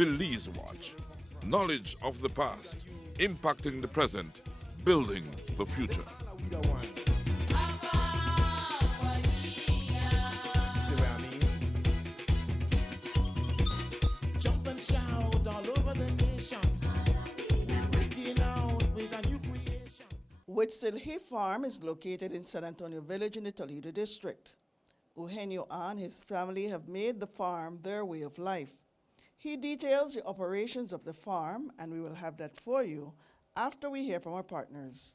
Belize Watch. Knowledge of the past, impacting the present, building the future. Witzil Hi Farm is located in San Antonio Village in the Toledo District. Eugenio and his family have made the farm their way of life. He details the operations of the farm, and we will have that for you after we hear from our partners: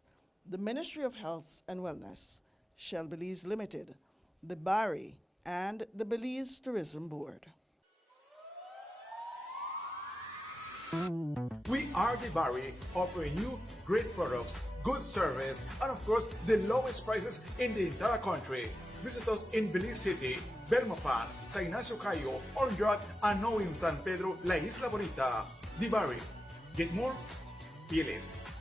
the Ministry of Health and Wellness, Shell Belize Limited, the Bari, and the Belize Tourism Board. We are the Bari, offering you great products, good service, and of course, the lowest prices in the entire country. Visit us in Belize City, Bermapan, San Ignacio Cayo, Orange and now in San Pedro, La Isla Bonita. The Bari. Get more? Piles.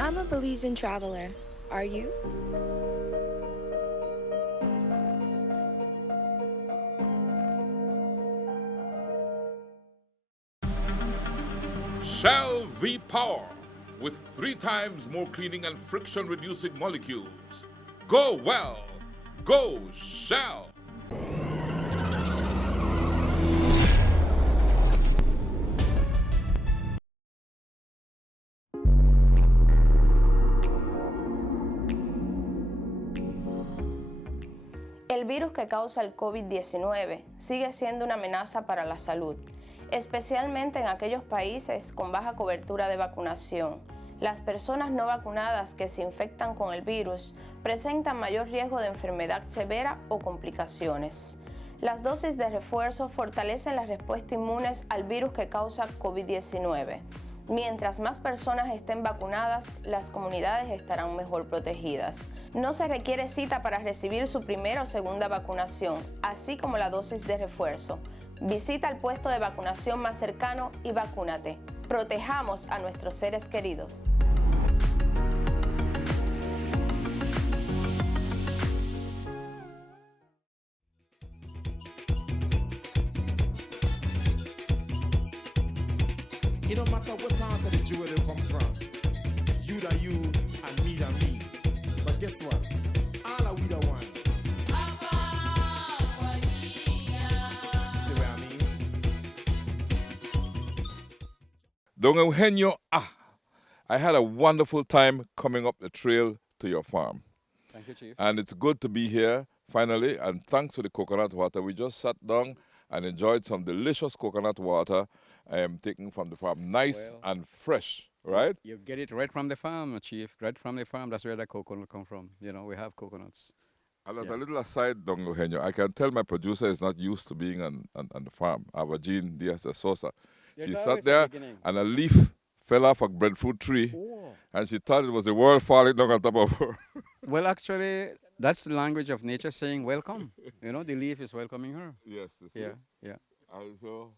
I'm a Belizean traveler. Are you? Shell V-Power, with 3 times more cleaning and friction-reducing molecules. Go well. Go Shell. El virus que causa el COVID-19 sigue siendo una amenaza para la salud, especialmente en aquellos países con baja cobertura de vacunación. Las personas no vacunadas que se infectan con el virus presentan mayor riesgo de enfermedad severa o complicaciones. Las dosis de refuerzo fortalecen la respuesta inmune al virus que causa COVID-19. Mientras más personas estén vacunadas, las comunidades estarán mejor protegidas. No se requiere cita para recibir su primera o segunda vacunación, así como la dosis de refuerzo. Visita el puesto de vacunación más cercano y vacúnate. Protejamos a nuestros seres queridos. It don't matter what part of the jewel they come from. You da you and me da me. But guess what? All are we the one. See what I mean? Don Eugenio, I had a wonderful time coming up the trail to your farm. Thank you, Chief. And it's good to be here finally, and thanks to the coconut water. We just sat down and enjoyed some delicious coconut water taken from the farm. Nice and fresh, right? You get it right from the farm, Chief. Right from the farm. That's where the coconut come from. You know, we have coconuts. And as a little aside, Don Eugenio, I can tell my producer is not used to being on the farm. Our Jean Diaz de Sosa. She sat there and a leaf fell off a breadfruit tree, and she thought it was the world falling down on top of her. Well, actually, that's the language of nature saying welcome. You know, the leaf is welcoming her. Yes. Yeah. And so,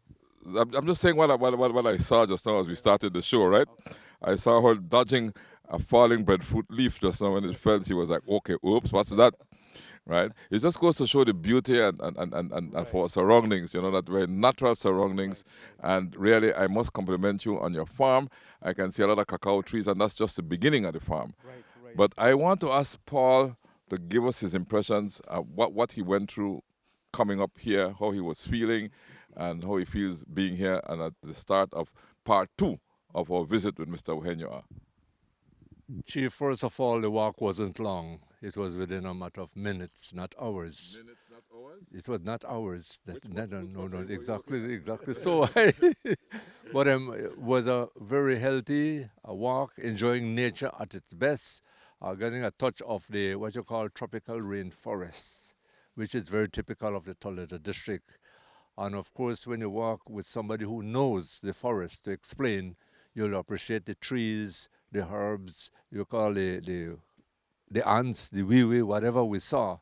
I'm just saying what I saw just now as we started the show, right? Okay. I saw her dodging a falling breadfruit leaf just now when it fell. She was like, okay, oops, what's that? Right? It just goes to show the beauty and for surroundings, you know, that we're natural surroundings. Right. And really, I must compliment you on your farm. I can see a lot of cacao trees, and that's just the beginning of the farm. Right. But I want to ask Paul to give us his impressions, what he went through coming up here, how he was feeling, and how he feels being here, and at the start of part 2 of our visit with Mr. Eugenio. Chief, first of all, the walk wasn't long. It was within a matter of minutes, not hours. Minutes, not hours? It was not hours. No, Which no, one were you exactly, looking at? exactly. So but it was a very healthy walk, enjoying nature at its best, getting a touch of the what you call tropical rainforest, which is very typical of the Toledo District. And of course, when you walk with somebody who knows the forest to explain, you'll appreciate the trees, the herbs, you call the ants, the wee, whatever we saw.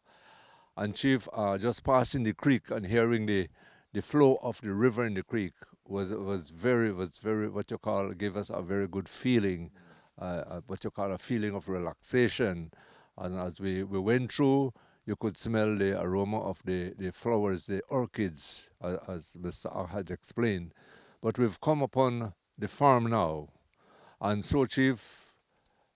And Chief, just passing the creek and hearing the flow of the river in the creek was very what you call gave us a very good feeling, what you call a feeling of relaxation. And as we went through, you could smell the aroma of the flowers, the orchids, as Mr. R had explained. But we've come upon the farm now, and so Chief,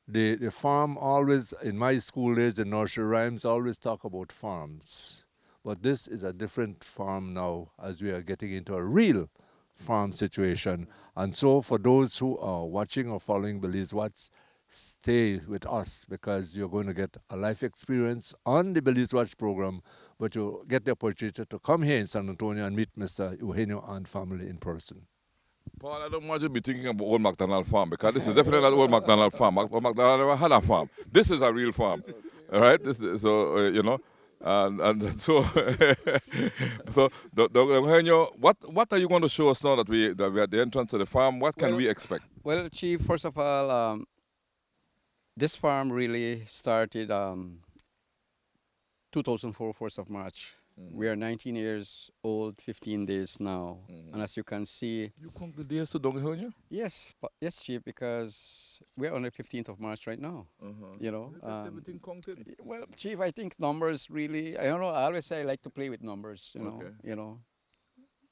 the farm always, in my school days, the nursery rhymes always talk about farms. But this is a different farm now as we are getting into a real farm situation. And so for those who are watching or following Belize Watch, stay with us because you're going to get a life experience on the Belize Watch program, but you'll get the opportunity to come here in San Antonio and meet Mr. Eugenio and family in person. Paul, I don't want you to be thinking about Old MacDonald Farm because this is definitely not Old MacDonald Farm. Old MacDonald never had a farm. This is a real farm. All right? You know, and so, so Eugenio, what are you going to show us now that we're at the entrance to the farm? What can we expect? Well, Chief, first of all, this farm really started 2004, 1st of March. We are 19 years old, 15 days now. And as you can see... You count the days to Eugenio? Yes, yes, Chief, because we're on the 15th of March right now. You know. Everything counted? Well, Chief, I think numbers really... I don't know, I always say I like to play with numbers, you know.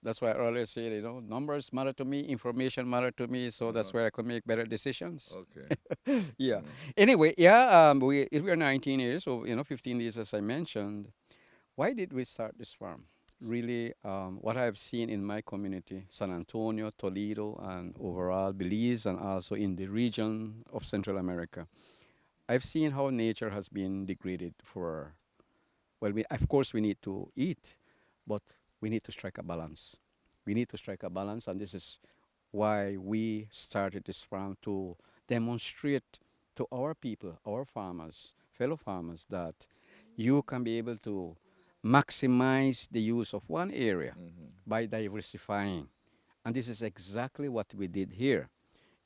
That's why I always say, you know, numbers matter to me, information matter to me, so that's where I can make better decisions. Okay. Yeah. Anyway, yeah, we are 19 years, so, you know, 15 years as I mentioned. Why did we start this farm? Really, what I've seen in my community, San Antonio, Toledo, and overall Belize, and also in the region of Central America, I've seen how nature has been degraded for, well, of course we need to eat, but we need to strike a balance. We need to strike a balance, and this is why we started this farm, to demonstrate to our people, our farmers, fellow farmers, that you can be able to maximize the use of one area by diversifying. And this is exactly what we did here,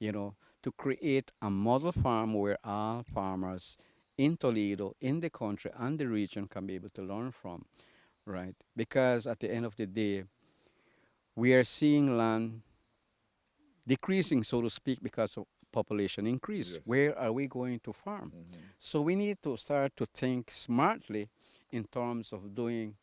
you know, to create a model farm where all farmers in Toledo, in the country and the region can be able to learn from, right? Because at the end of the day, we are seeing land decreasing, so to speak, because of population increase. Yes. Where are we going to farm? So we need to start to think smartly in terms of doing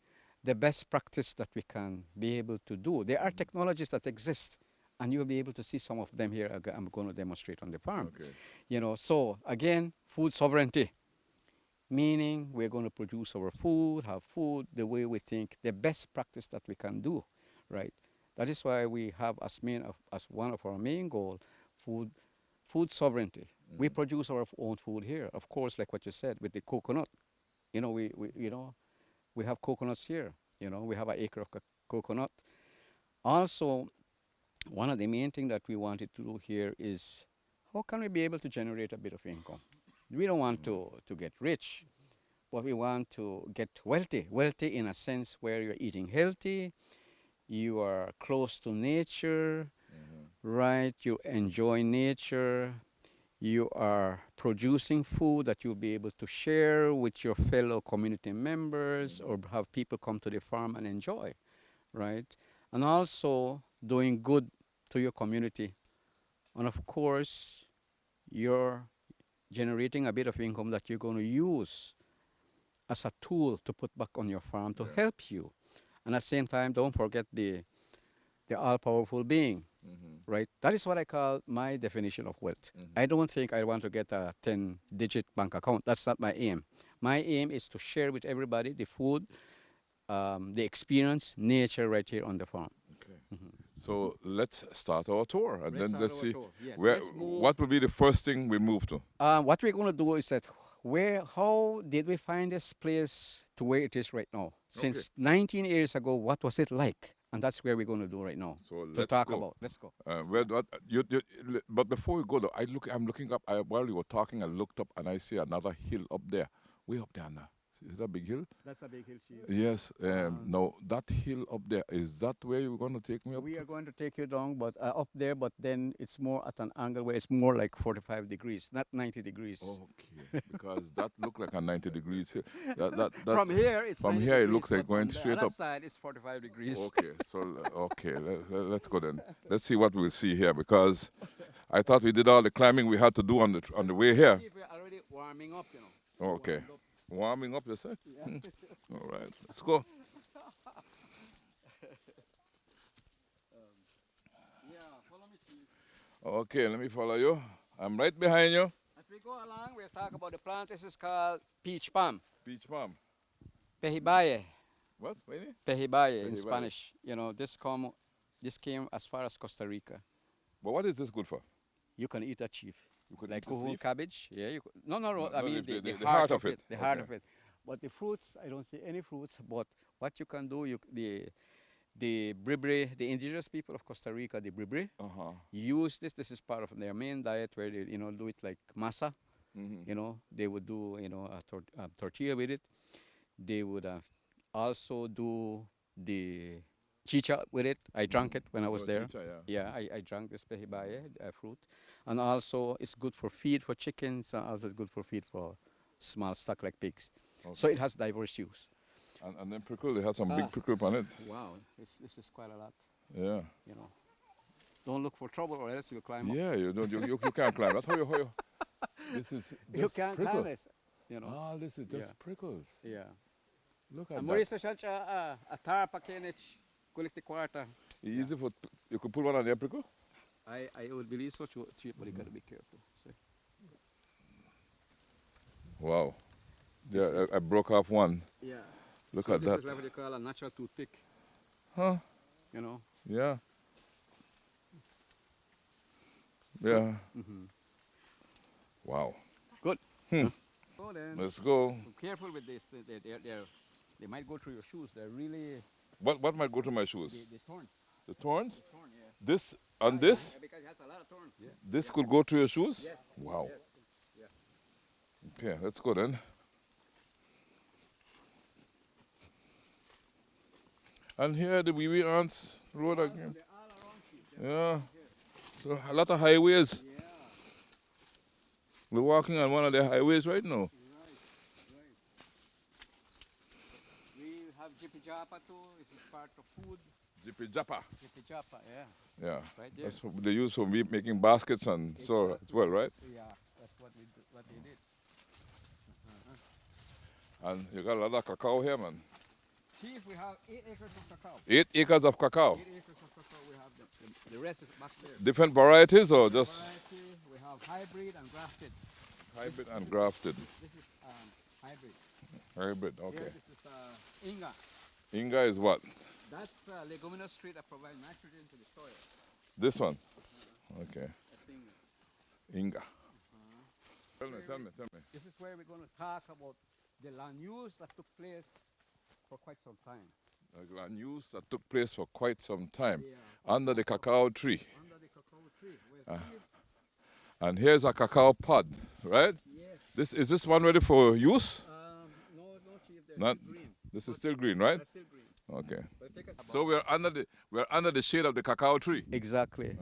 the best practice that we can be able to do. There are technologies that exist, and you'll be able to see some of them here. I'm going to demonstrate on the farm. Okay. You know, so again, food sovereignty, meaning we're going to produce our food, have food the way we think, the best practice that we can do, right? That is why we have as one of our main goals, food sovereignty. We produce our own food here, of course, like what you said with the coconut. You know, we have coconuts here. You know, we have an acre of coconut. Also, one of the main things that we wanted to do here is how can we be able to generate a bit of income? We don't want to get rich, but we want to get wealthy. Wealthy in a sense where you're eating healthy, you are close to nature, right? You enjoy nature. You are producing food that you'll be able to share with your fellow community members or have people come to the farm and enjoy, right? And also doing good to your community. And of course, you're generating a bit of income that you're going to use as a tool to put back on your farm to help you. And at the same time, don't forget the all-powerful being. Right? That is what I call my definition of wealth. I don't think I want to get a 10-digit bank account. That's not my aim. My aim is to share with everybody the food, the experience, nature right here on the farm. Okay. So let's start our tour, and Let's then start let's our see tour. Yes, where let's move. what will be the first thing we move to. What we're going to do is that how did we find this place to where it is right now? Since 19 years ago, what was it like? And that's where we're going to do right now. So to let's talk go. about. Let's go. But before we go, though, I'm looking up. While you were talking, I looked up and I see another hill up there. Way up there now. Is that a big hill? That's a big hill, Chief. Yes. No, that hill up there, is that where you're going to take me up? We are going to take you down, but up there, but then it's more at an angle where it's more like 45 degrees, not 90 degrees. Okay, because that looked like a 90 degrees hill. From here, it's from 90 here it degrees, looks like but going on the straight other up. side, it's 45 degrees. Okay, so okay, let's go then. Let's see what we'll see here, because I thought we did all the climbing we had to do on the way here. We're already warming up, you know. Okay, warming up, you said? All right, let's go. Yeah, follow me, Chief. Okay, let me follow you. I'm right behind you. As we go along, we'll talk about the plant. This is called peach palm. Peach palm. Pejibaye. What? Wait. Pejibaye in Pejibaye. Spanish. You know, this came as far as Costa Rica. But what is this good for? You can eat a chief. You could Like eat this whole leaf? cabbage. Yeah, you could, no, No, I mean the heart of it. The heart Okay. of it. But the fruits, I don't see any fruits. But what you can do, the Bribri, the indigenous people of Costa Rica, the Bribri, use this. This is part of their main diet, where they do it like masa. They would do a tortilla with it. They would also do the chicha with it. I drank it when I was there. Chicha, Yeah, I drank this pejibaye fruit. And also it's good for feed for chickens, and also it's good for feed for small stock like pigs. So it has diverse use. And then prickle, they had some big prickle on it. Wow, this is quite a lot. Yeah. Don't look for trouble or else you'll climb up. Yeah, you can't climb. That's how you this is You just can't prickle. climb this. Ah, this is just prickles. Yeah. Look at Amori that. sa siya a tarpa kenich kulik ti kwarta. Easy for you could put one on the prickle. I would believe so, cheap, but you gotta be careful. See? Wow. Yeah, I broke off one. Yeah. Look So at this that. is what you call a natural toothpick. Huh? Yeah. Yeah. Wow. Good. So then, Let's go. be careful with this. They might go through your shoes. They're really What might go to my shoes? the thorns. The thorns? Thorn, yeah. This on this? Because it has a lot of thorns. Yeah. This could go to your shoes? Yes. Wow. Yes. Okay, let's go then. And here the wee ants road again. They're all around you. Yeah. So a lot of highways. Yeah. We're walking on one of the highways right now. Right. We have Jippy Japa too. This is part of food. Jippy Japa. Jippy Japa, yeah. Yeah. Right there. That's what they use for making baskets and so as well, right? Yeah, that's what they did. And you got a lot of cacao here, man. Chief, we have 8 acres of cacao. 8 acres of cacao. 8 acres of cacao. We have the rest is back there. Different varieties or just Variety, we have hybrid and grafted. hybrid and grafted? This is hybrid. Hybrid, Here, okay. this is Inga. Inga is what? That's leguminous tree that provide nitrogen to the soil. This one? Okay. That's Inga. Inga. Tell me. This is where we're going to talk about the land use that took place for quite some time. A news that took place for quite some time Yeah. under the cacao tree. Under the cacao tree. Where And here's a cacao pod, right? yes. Is this one ready for use? No, chief. They're Not. still green. This is still green, right? They're still green. Okay. But take us So we're under the shade of the cacao tree. Exactly.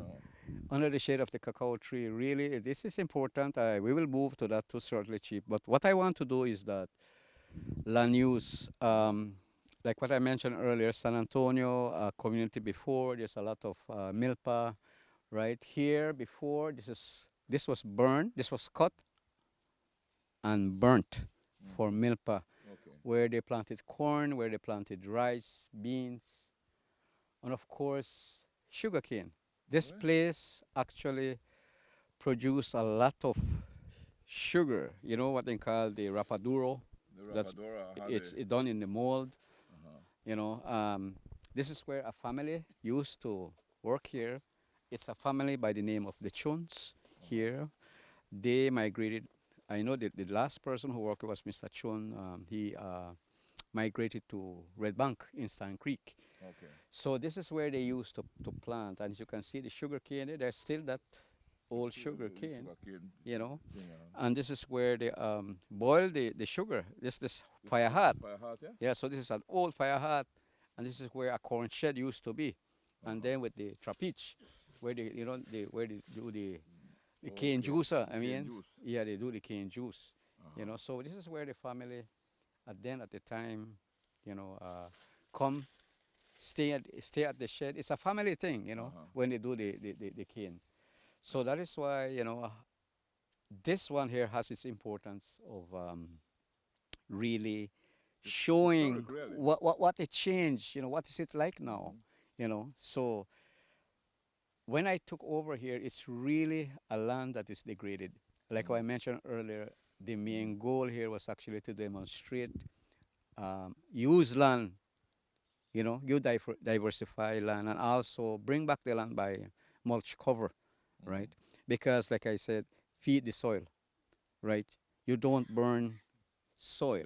Under the shade of the cacao tree. Really, this is important. We will move to that too shortly, Chief. But what I want to do is that land use, like what I mentioned earlier, San Antonio community before, there's a lot of milpa right here before. This was burned, this was cut and burnt for milpa, where they planted corn, where they planted rice, beans, and of course, sugarcane. This place actually produced a lot of sugar. You know what they call the rapaduro? That's it's done in the mold. You know, this is where a family used to work here. It's a family by the name of the Chuns here. They migrated. I know that the last person who worked was Mr. Chun. He migrated to Red Bank in Stan Creek. Okay. So this is where they used to plant. And as you can see, the sugar cane there, there's still that old sugar cane, you know. And this is where they boil the sugar. This fire hat. Fire heart, yeah? Yeah, so this is an old fire hat. And this is where a corn shed used to be. And then with the trapeze, where they, you know, where they do the cane juicer. I mean, juice. yeah, they do the cane juice. You know, so this is where the family, at the time, you know, come stay at the shed. It's a family thing, you know, when they do the cane. So that is why, you know, this one here has its importance of really showing really. what it changed, you know, what is it like now, you know. So when I took over here, it's really a land that is degraded. Like I mentioned earlier, the main goal here was actually to demonstrate use land, you know, you diversify land, and also bring back the land by mulch cover, right? Because, like I said, feed the soil, right? You don't burn soil,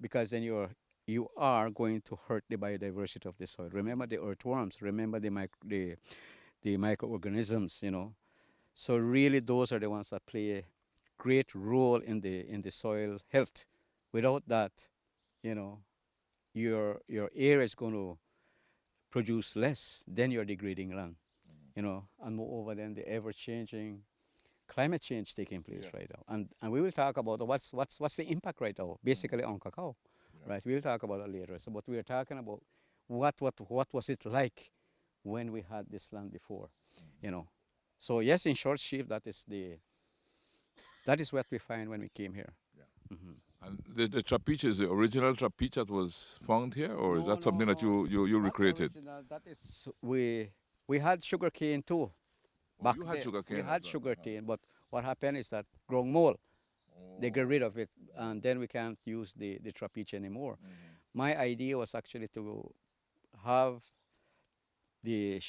because then you are going to hurt the biodiversity of the soil. Remember the earthworms. Remember the microorganisms, you know. So really, those are the ones that play a great role in the soil health. Without that, you know, your area is going to produce less. Then you're degrading land, you know. And moreover, then the ever-changing climate change taking place right now. And we will talk about what's the impact right now, basically on cacao, right? We'll talk about that later. So, but we are talking about what was it like when we had this land before, you know. So yes, in short, Chief, that is what we find when we came here. And the trapeze is the original trapeze that was found here, or is that something that you recreated? That is we had sugar cane too. Back you had then. sugar cane. We had sugar cane, but what happened is that grown mole, they get rid of it, and then we can't use the trapeze anymore. My idea was actually to have the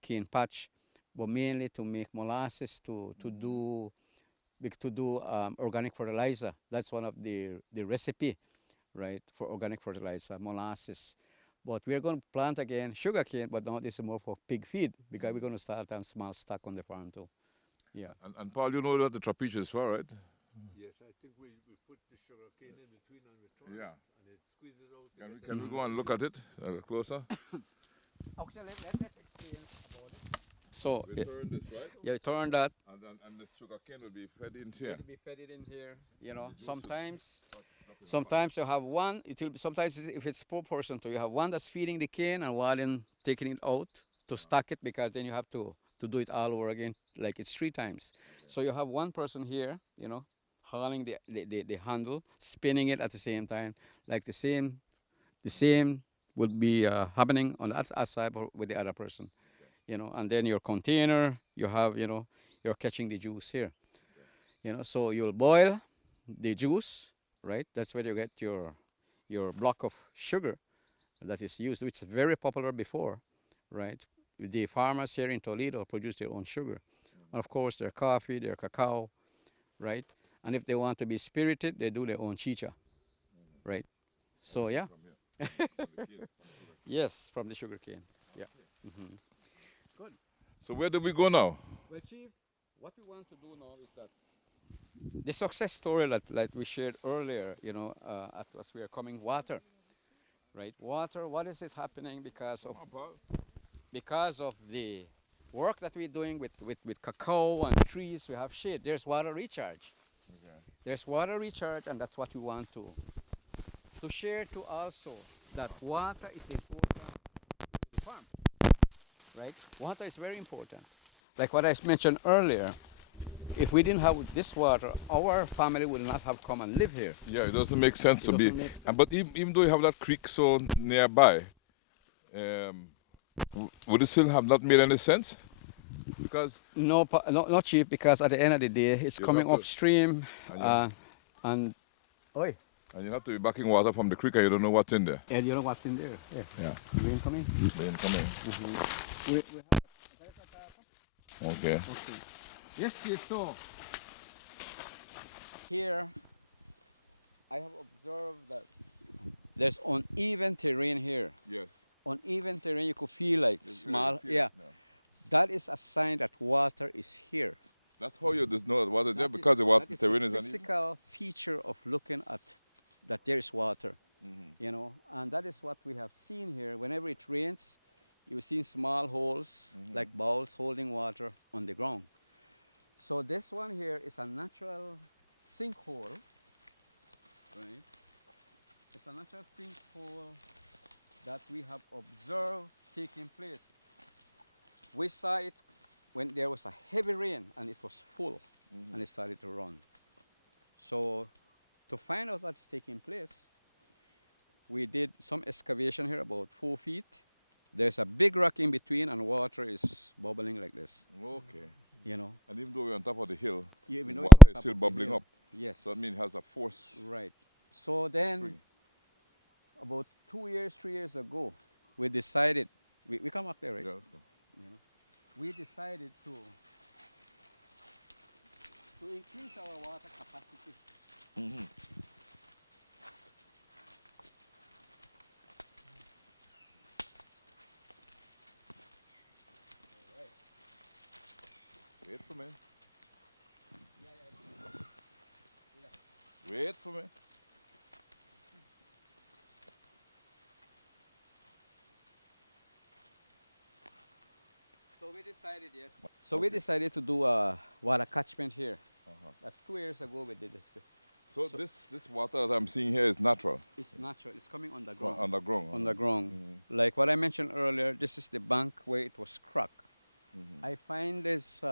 cane patch, but mainly to make molasses to do organic fertilizer. That's one of the recipe, right, for organic fertilizer, molasses. But we're going to plant again sugarcane, but now this is more for pig feed, because we're going to start a small stock on the farm too. Yeah. And Paul, you know what the trapeze is for, right? Yes, I think we put the sugar cane in between and we turn it, and it squeezes out. Can we go and look at it closer? Okay, let's experience about it. So, We turn this, right? yeah, turn that. And the sugar cane will be fed in here. It will be fed in here. You know, sometimes you have one. It will be, sometimes if it's poor person, you have one that's feeding the cane and one in taking it out to stack it, because then you have to do it all over again, like it's 3 times. So you have one person here, you know, hauling the handle, spinning it at the same time, like the same would be happening on that side with the other person, you know. And then your container, you have, you know, you're catching the juice here, you know. So you'll boil the juice, right? That's where you get your block of sugar that is used, which is very popular before, right? The farmers here in Toledo produce their own sugar, and of course their coffee, their cacao, right? And if they want to be spirited, they do their own chicha, right? So yeah. Yes, from the sugar cane. Yeah. Good. So where do we go now? Well, Chief, what we want to do now is that the success story that we shared earlier, you know, as we are coming, water, right? Water. What is it happening because of the work that we're doing with cacao and trees? We have shade. There's water recharge. There's water recharge, and that's what we want to share to also, that water is important to the farm, right? Water is very important. Like what I mentioned earlier, if we didn't have this water, our family would not have come and live here. Yeah, it doesn't make sense to be. But even though you have that creek so nearby, would it still have not made any sense? Because no, Chief, because at the end of the day, it's coming upstream, and you have to be backing water from the creek, and you don't know what's in there. And you know what's in there. Yeah. Rain coming. Rain coming. we have Okay. okay. Yes, Chief. So here I have observed that there's uneven terrain here. Yes. Uneven terrain, you could feel like You small. feel Yeah, it now. that is a sign that water is here. That's how you just know what is there That because is, the water that is the terrain is uneven. physical feature of looking at that there is water, Mm-hmm. you know, and that is what we have seen here. Whenever it rains, you see small holes Mm-hmm. like bowls holding water on the ground. So this one here is a natural sinkhole, right? It's a natural sinkhole that we have observed taking place. We saw it when there was a heavy rain and it was full and it started to run. So to find out what's taking place, we did some excavation here about 4 feet. There's a big rock in between and water is bubbling like this, Okay. you know. And even though we're on top of the hill, Even the though it's water on is top still of the bubbling hill. up. Yes. So that means it has a force Right. So to then spring. about 2 years, 3 years ago, we decided, we come up there, right? Yeah, let's go. You know, we decided to increase our water capacity. Wait for me. Wait for me. So we decided, yes. So we decided to do a water catchment here. That's 2 years ago we did this. So, this water that I'm seeing here is natural. It's natural. It's coming underground. Underground. Underground. Like what I mentioned earlier, this is the bank where it was cracked. I find this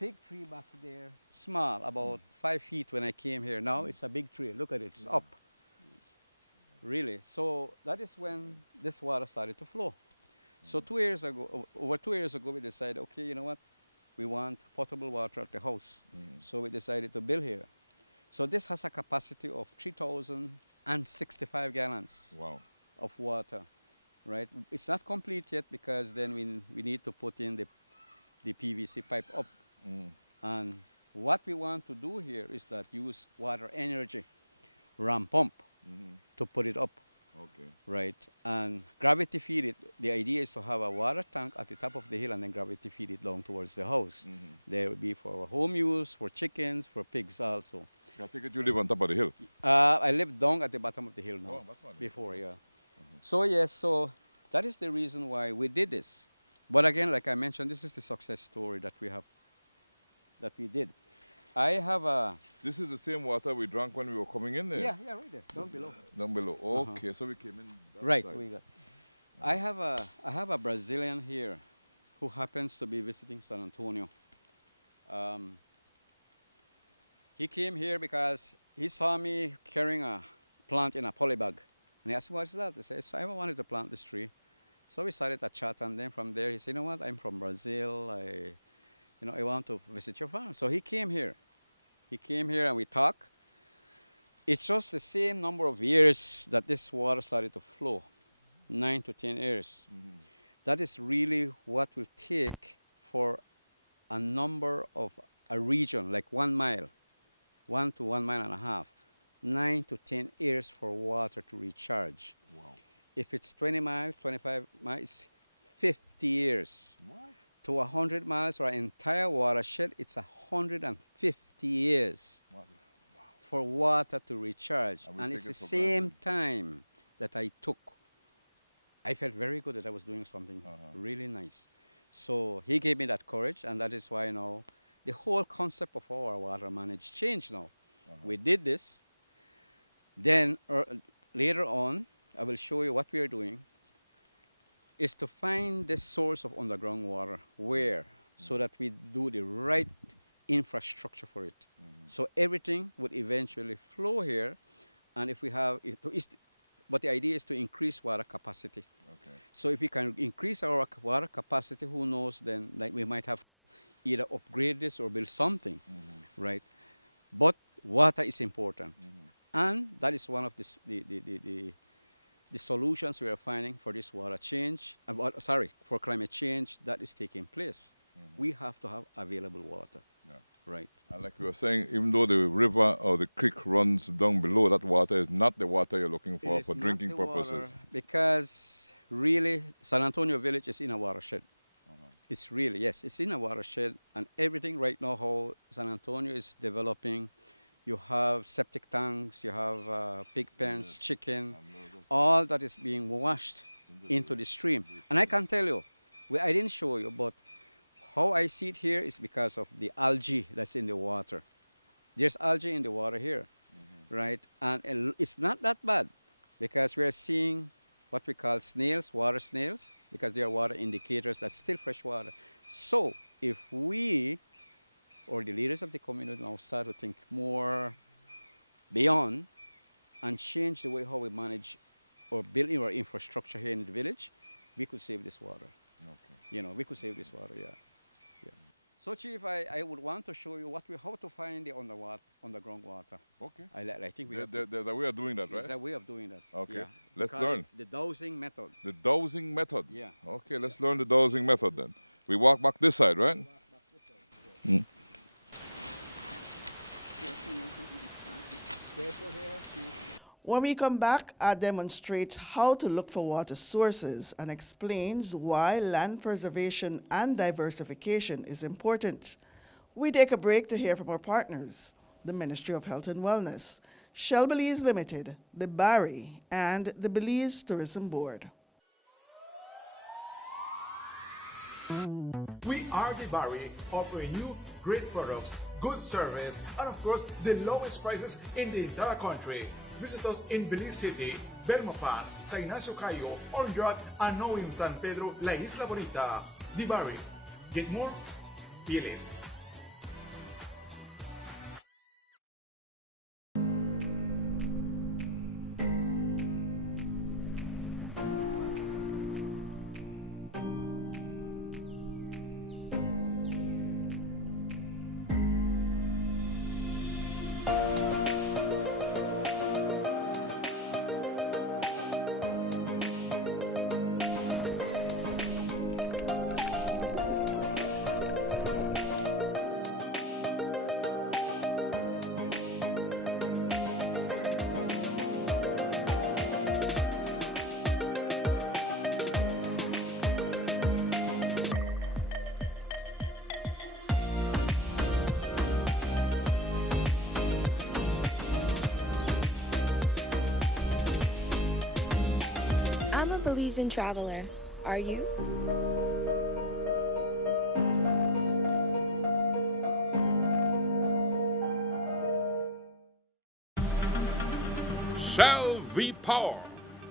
big tree back there, small, about 5 feet when I came here. Now it's a big tree. Look at it, it's up. Really. So that is when this water started to flow. So 2 years ago, over 2 years ago, we decided, okay, you know what? We want potable water at the house. So we decided to build here. So this has a capacity of 3,065 gallons Wow. of water, right? It's not complete yet because then we need to put in the PVC pipe up. And what we want to do here is that use water energy, ram pump, to put it up, Okay. right? And gravity feed it. The idea is to have a water tank at the top of the hill and then gravity feed it down towards the house. There will be for home use, for chickens, for pigs also. I think you live on top of the hill. I live down at the bottom of the hill now. Oh, bottom of the hill. Before, yeah. So yes, so that is the reason why we did this. But again, like I mentioned, this is the success story that we have, that we did. I have a... This is the same water we drank when we were coming in there? Yeah, right there, down below. Down below. Okay, so we came in that Right, side. we got. I have a Brazilian here who happens to be visiting San Antonio. He came here because he saw me carrying a plant in a poly bag. And he asked me, what's that? I said, I wanted to plant this tree. So we started a chat, and then from there he said, you know what, I'm from Brazil. I want to visit your farm. So he came here. He came here and we talked. It's just the same number of years that this water started to flow, 9 to 10 years. That is really what will take for a number of a region, like 1 mile, 1 to 1.5 miles, 9 to 10 years for water to recharge. Wow. If it's 20 miles, 25 miles, 50 years. What? To 100 miles or an entire watershed, it's 150 years Wow. for water to recharge. And we And take it's the it for same granted. time that I took. I felt very good that I was doing something really nice. So he gave me that courage, and that is why now the whole concept of our water management changed now. We did this. Then later on, I will show you what we are doing is to find the source of underground water. Where? So that we do the right infrastructure for it. So everything would eventually flow here, and if we have it, but the idea is to increase water capacity. Okay. So if we can increase our water capacity, who knows, then like we might have either upgrade this or build something, right? But water is important. And that is one of the the solutions we are finding for this water change, for climate change that is taking place. We have to have available water. Yeah. Right. And like we were saying, even though the river or the creek runs down below, that water is not the water you're looking for It is not drinking the water, purposes. because really San Antonio Village is in a watershed. It's really, yes, it's in a watershed, and everything right now, how San Antonio is developing, you have septic tanks, you have pig pens, chicken, all that is being washed into the stream. And I can tell you, I didn't show you, but how I see it here is because of the algae that's in the water. There's algae in the water here, right? And it's not that bad, because we're seeing what we call snails, water snails, because they are water indicators that's still fresh water. So if we, or the leaders of the community, now start to think more beyond and change the way how we manage or build our infrastructure here in the village, we could save this water. Okay. You know, we could save this water, yeah. So, Chief, I would want to show you how to find the underground water. Okay. I think we have There's a way of doing that, right? There's a way of doing that. Okay. Yeah. Let's Call learn. it the dowsing method. The dowsing method. Yeah. Okay, let's learn the dowsing method then. We walk back this side, right? When we come back, Art demonstrates how to look for water sources and explains why land preservation and diversification is important. We take a break to hear from our partners, the Ministry of Health and Wellness, Shell Belize Limited, the Barry, and the Belize Tourism Board. We are the Barry, offering you great products, good service, and of course, the lowest prices in the entire country. Visit us in Belize City, Belmopan, Sa Ignacio Cayo, Orindrac, and now in San Pedro, La Isla Bonita. The Barry. Get more? Be less. I'm a Belizean traveler. Are you? Shell V-Power,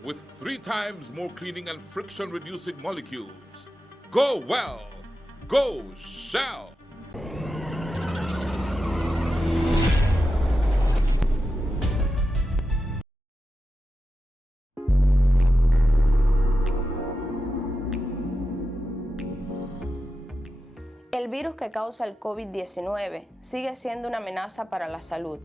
with 3 times more cleaning and friction-reducing molecules. Go well. Go Shell. El virus que causa el COVID-19 sigue siendo una amenaza para la salud,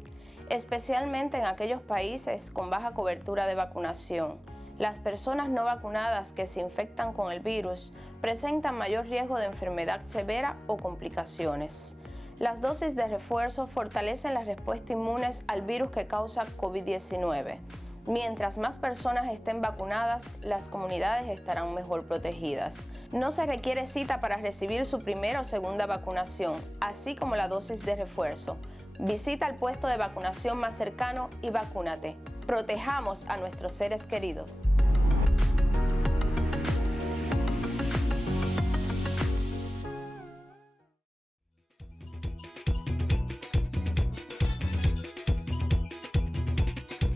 especialmente en aquellos países con baja cobertura de vacunación. Las personas no vacunadas que se infectan con el virus presentan mayor riesgo de enfermedad severa o complicaciones. Las dosis de refuerzo fortalecen la respuesta inmune al virus que causa COVID-19. Mientras más personas estén vacunadas, las comunidades estarán mejor protegidas. No se requiere cita para recibir su primera o segunda vacunación, así como la dosis de refuerzo. Visita el puesto de vacunación más cercano y vacúnate. Protejamos a nuestros seres queridos.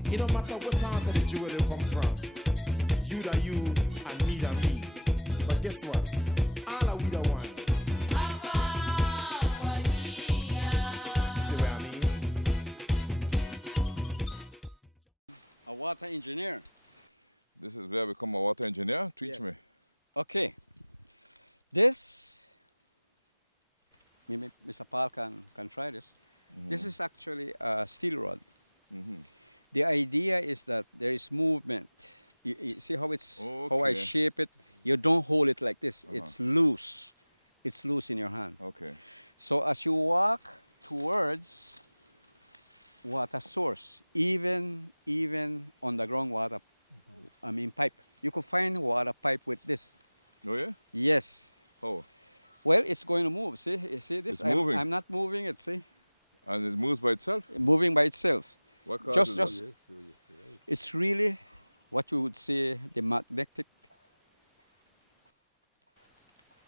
It don't matter what part of the jewel you come from. You da you and me da me. But guess what? All are we the one. See what I mean? A water engineer. This is where I become a water engineer. Teach Yes. me. Okay. This, maybe Mr. Paul can try this. This is actually a steel rod. The idea is that there is movement You see how it's how I Okay. shape it? You don't hold it like this. It's loose. It's loose in your hand. Okay. So as you walk towards water source, even underground water, I mean pipe, you could find water pipe with this. Oh yeah? Yes. Oh. Well, it's going to move. See, you see this? It's moving. I'm not moving it. See, And it moves by itself? moving by itself. What causes Just, that? it's really what we would say the magnetic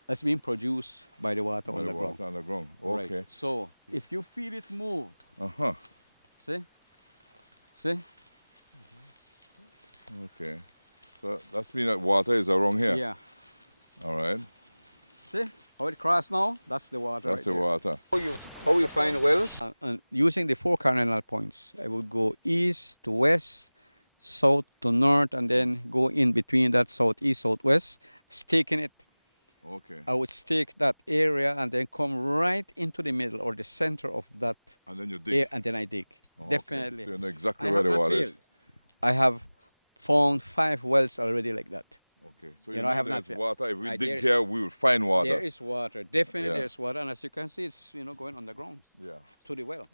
that's being produced by the water By on the the ground. water underground. Right. Okay. So if you feel it move, Uh-huh. see, Okay. So that's mean that water is around here. yeah, All right. see how it cross now? That's the water. That's right the there. water. How you find wells? And using the 4 cardinal points, I would go east to west, south to north, and then go in between that southeast, southwest, staking it. Okay. I would stake that area and then come right into the middle or the center of that And then you dig. area, and then I dig. Oh, Definitely. Okay. So you know exactly I where have the not water is. failed. I have found 5 wells already like that. Okay. So You know, I have not there's failed. water. If we dig there's- here, we will find water. There is water. Definitely Yeah. there's water. And as you can see, it's going underground Yeah. to the well.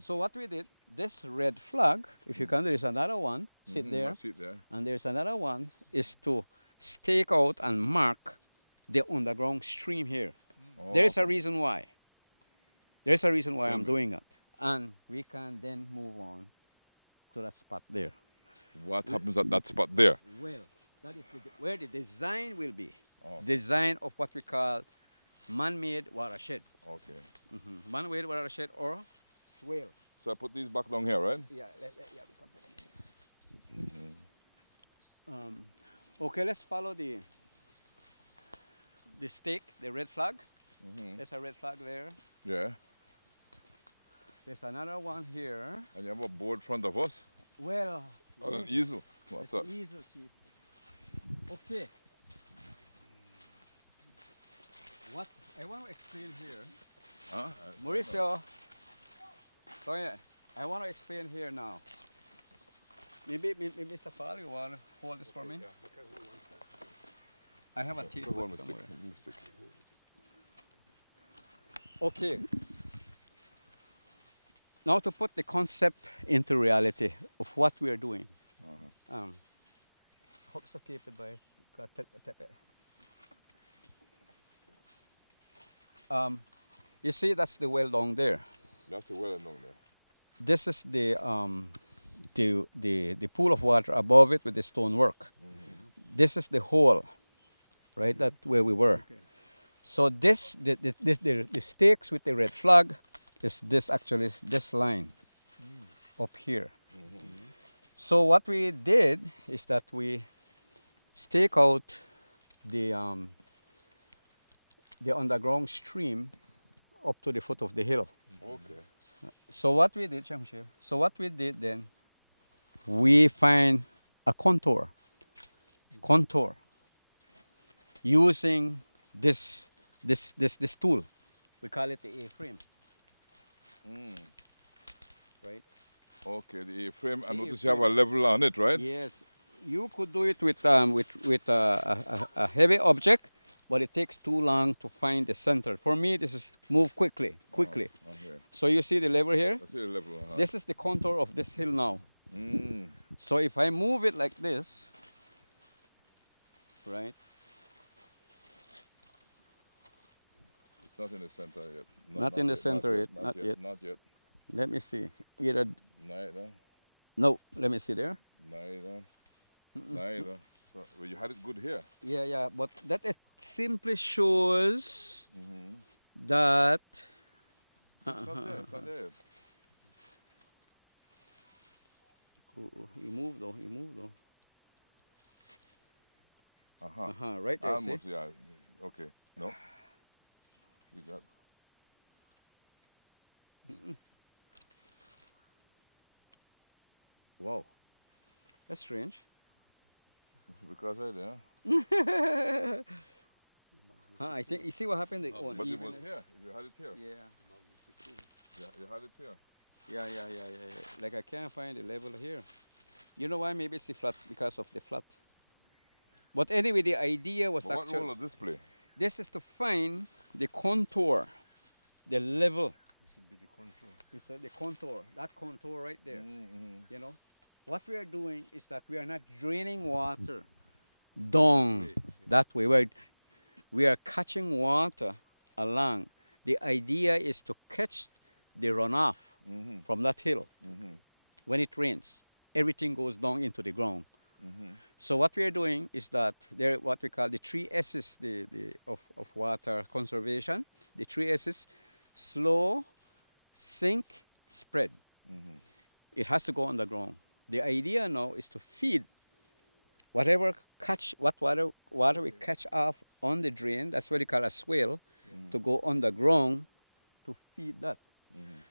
So what we did, this red flag, if you can, there is another one, sit I there. see it there. And there's another one, is to stake out and mark the underground stream here. There is a reason why. There's a reason why I'm doing that. And we can then move on to that spot there. What happens at that spot there? Well, that is where the design will be. Oh. Design of what we call man-made watershed. Okay. Man-made watershed or swale. So I put these back down here, right? Yeah, yeah, we can put it. Okay, let's follow the stake, the red flag. There's a red flag there. Yeah. There's another one here. And you have a board in front of us? Well, Or an easel? What's up? easel, chief. Okay. What I want to explain here, Huh? Mauricio. So yeah, I want to explain here now. Maybe Mr. Paul, you want to hold this for me? I have a tea Put one somewhere. stick. One stick. Okay. Now to put the concept into reality of what we are doing. Hope sa tape it by you see that's the well down there. That's the well down there. This is the pool of water above it with the stonework. This is the hole, right? That where we were. So the stakes with the red flag is this line up here. So what we did is that we stake out the underground stream up to the foot of the hill. Okay. So what we did, then, we find a contour using this tool. We call it the A-frame. Right? Okay, the A-frame. I The notice you have a level on it, right? Yes. You could do it with a heavy object, but it takes too long to find the center. For me, this is move quickly. Okay. So you see the lever here? I see the level. This is the contour of this hill now. So if I move it like this, right? It's not in the center yet. Not in the center yet, not yet. Not yet. Let me see. Either Neither. no. Let me see there. Neither. Neither. So well, you had it good here. Yeah. But that it simply shows that. It's not there. It's not there. He moved though. Uh-huh. Right there. See? Almost, yeah. Okay. No. You got. Wow. That's strange. It's because I there. I think you see what happened. But it was here. You had it here. Yeah. Yeah, you had it here. Yeah. Like I can't find the level here. You know why? Maybe it's the flat, because of the flat. But anyway, the idea was But what actually, role does this play? this is to find the contour, the level. This would be the contour. It's the contour, that contour right there. Mm-hmm. You know, what we are doing is that we are not draining water down that way. We are catching water along. The idea is to catch the runoff from that hill. When it rains, everything goes down into the ground. So what we are doing is that there, what we call the 3 S's of water conservation. The 3 S's: slow, sink, spread. It has to go underground. The idea now is to feed whatever water we catch off on the drain. That's what we call a swale, to go underground to feed that.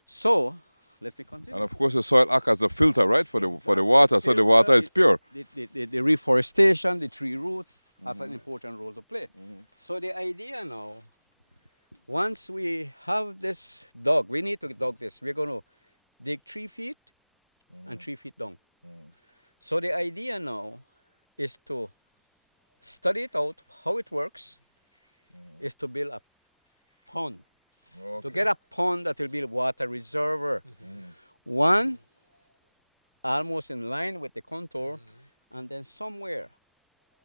So let me continue. And of course, the soil acts as a filter, right, for the water, so the water is pure. The reforestation, the tree roots has an important role to play. So the idea now, once we have this dug, we need to dug this. We're going to dig 3 feet and 3 feet down. So the idea now is to study it out, how it works, is to build a pond. To get a pond that will be a water reservoir. One, almost in line with the contour, and then somewhere,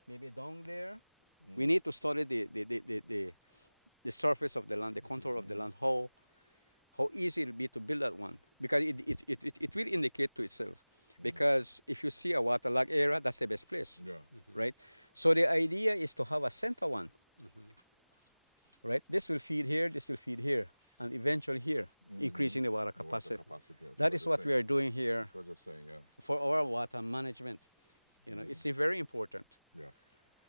maybe down there, we need to study the surface of the land, the contour of the land, how easy it will be to build that one. Because it will indicate to itself. Because if you see a waterlogged area, that's the best place, right? So the idea is to have a center one. Right? This will feed here, and eventually here, increasing the water capacity. That is what we are doing here. That's what you're saying, yeah. For our water management. You know, it's very important. Yeah.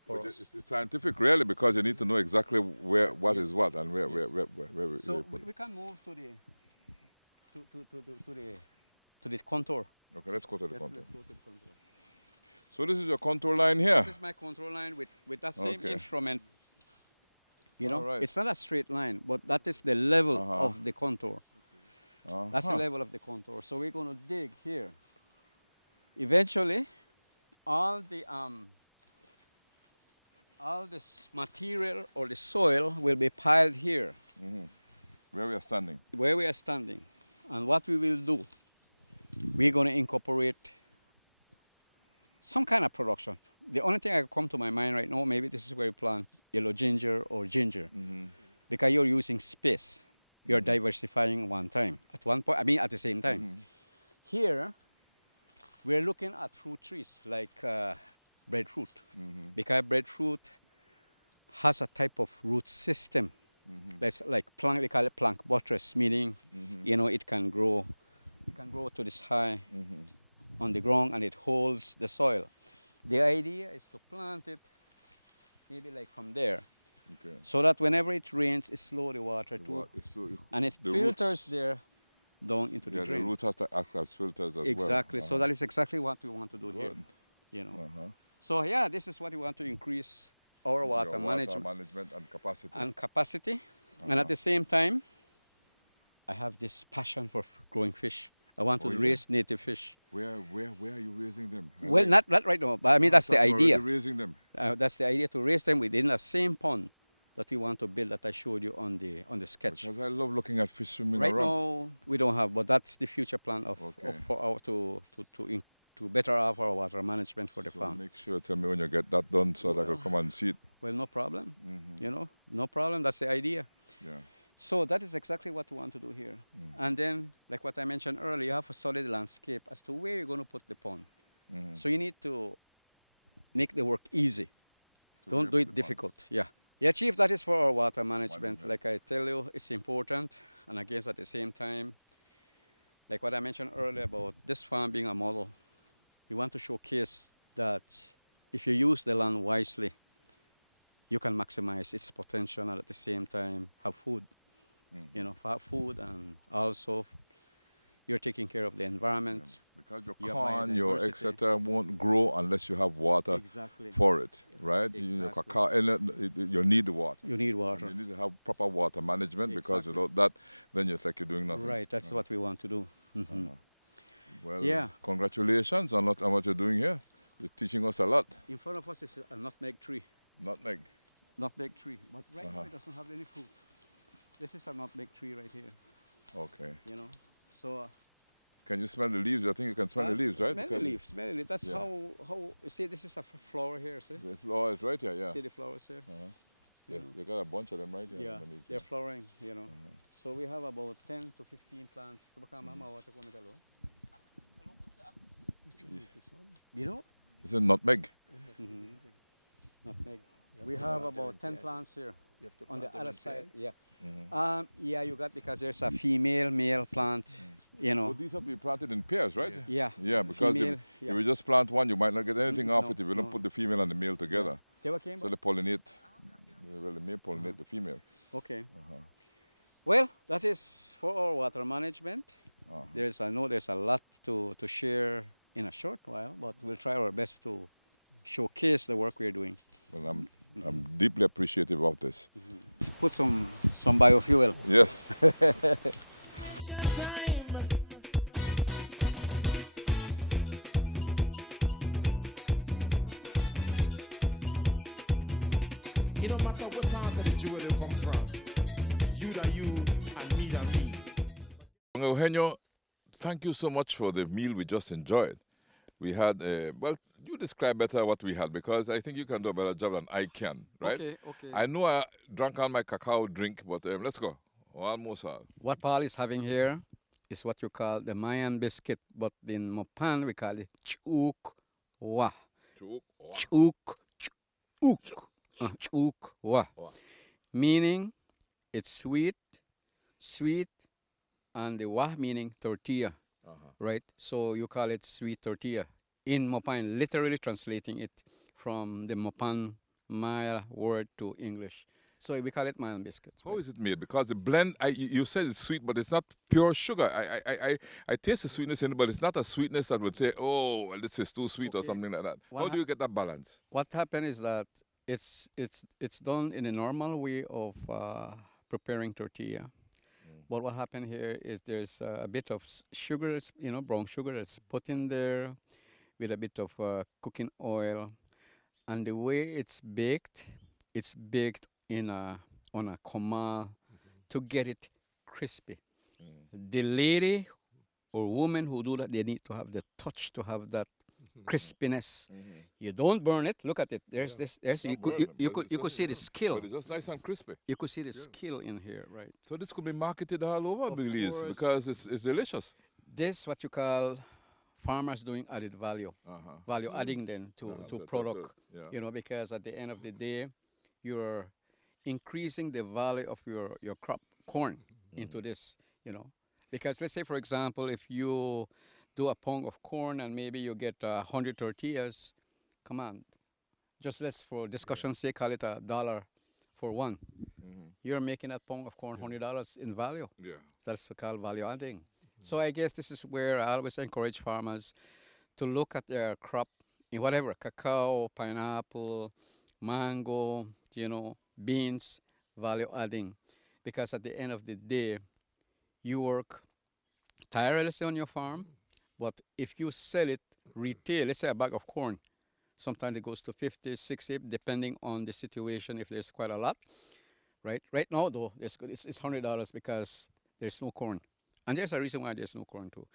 For But us. it's scientific, really, because you need to know exactly what is what and where So you put we can move to the contour. Okay, let's go to the contour. Let's go to the contour. So this is your contour line here. This is my contour line with that same Okay. instrument. You know, Alright. it's not a straight line, but that is the level of the contour. That's the level of the contour. So we're going to dig here. Eventually, all this material or the soil will be piled here, Where we are standing. where we are standing. And what we will do, we're going to incorporate some kind of production. The only thing that come to my mind right now, maybe this is where you plant yellow ginger or ginger, because you're using space. You're diversifying one time. At one point, I mean at the same time. Here, we're looking at fruit trees like breadfruit, because breadfruit has a type of root system. That's like plank, they call it plank buttress, meaning you know it can grow to this high on the ground and it holds the soil. The idea is to plant it maybe like from there, so that whenever it rains, it slows the water too, and it the filters roots- there down into the Yeah, the drain. roots has to act as filters as well. Exactly. So that is exactly what we want to do here. Good. You know. So yeah, this is what we want to increase our Your water management and capacity. and capacity, and at the same time, I have this passion for growing fish. I want to yeah? raise native fish. Where are you raising them? Well, not right now, but I mean that's the You're already idea. raising them. That's the idea, to raise them within the same pond that we want to build that I showed you on the sketch. Because I love looking at fish swimming Right around. now we don't have, but that's the future plan for our to better off our water management for the So farm. make sure, tell me when you get that done so that I can come and see it. Well, no problem. You know, no problem. That's the idea. Yeah. So that is exactly what we want to do here. And then, like what I mentioned earlier, you have to study the landscape as to where you're going to put the pond. So you need to make the work easy. Don't do it difficult. Yeah. Yeah, Chief, that is for our water management. Like I tell you, it's important. And I guess at the same time, like what I mentioned earlier about this farm being a model, we want to showcase that if you use the land wisely, you can maximize its potential and at the same time have food. You know, have food, and also you're taking care of the environment. Because your You have corn, your biodiversity. etc. won't grow unless you have water Exactly. for it, right? Your Exactly. cacao, you need the water. You need water. And you need to have proper water management because Exactly. without that, then it's like you're doing nothing. Right, that's what we want to do. Well, Yeah. congratulations on what you're doing here. You're teaching us a lot. In front of us is a nutmeg tree. Nutmeg. Nutmeg tree. But right now it doesn't have any fruit. This is a nutmeg tree right here, Okay. you know. So Can you smell the leaves? I think you can smell the leaves, right? smell the Because leaves, smell the leaves. That's yeah. how, you see, this is a flower here, see? the flower is right here, yeah. See the flowers here? Yes, know. you got a bunch of them right here. Yeah, underneath, they're flowering, you know. So we have about 10 to 15 plants. You know, It's a nutmeg. nutmeg. We have about 10 plants here on the other side. Yeah. Yeah, you got, because there's a female, male plant, you know. Well, these have to be planted in pairs, right? Yeah. Yeah, because Female, if you just plant one, you might not get anything off no, it if you don't no. put the female and the male together. They were came So they pollinate. Well, the male pollinate the female. Okay. Well, that is for our water management. I know there's a lot to share in a short while, but we'll try our best to showcase the work we're doing. Well, I'm deeply appreciative of this. Let's put some biofuel. Yes. It don't matter what part of the jewel it comes from. You that you and me that me. Eugenio, thank you so much for the meal we just enjoyed. We had, well, you describe better what we had, because I think you can do a better job than I can, right? Okay. I know I drank all my cacao drink, but let's go. Almost all. What Paul is having here is what you call the Mayan biscuit, but in Mopan we call it chukwa. Chukwa. Meaning it's sweet, and the wah meaning tortilla, right? So you call it sweet tortilla. In Mopan, literally translating it from the Mopan Maya word to English. So we call it Mayan biscuits. How is it made? Because the blend, you said it's sweet, but it's not pure sugar. I taste the sweetness in it, but it's not a sweetness that would say, oh, well, this is too sweet or something like that. How do you get that balance? What happened is that it's done in a normal way of preparing tortilla. But what happened here is there's a bit of sugar, brown sugar that's put in there with a bit of cooking oil. And the way it's baked on a comal to get it crispy. The lady or woman who do that, they need to have the touch to have that crispiness. You don't burn it. Look at it. There's you could see the skill. But it's just nice and crispy. You could see the skill in here, right? So this could be marketed all over Of Belize course. because it's delicious. This what you call farmers doing added value, value adding then to product. Because at the end of the day, you're increasing the value of your crop, corn, into this, Because let's say, for example, if you do a pound of corn and maybe you get 100 tortillas, come on, just let's, for discussion's sake, call it $1 for one. You're making that pound of corn $100 in value. Yeah. That's called value adding. So I guess this is where I always encourage farmers to look at their crop in whatever, cacao, pineapple, mango, beans, value adding. Because at the end of the day, you work tirelessly on your farm, but if you sell it retail, let's say a bag of corn, sometimes it goes to 50, 60, depending on the situation, if there's quite a lot, right? Right now, though, it's $100 because there's no corn. And there's a reason why there's no corn, too.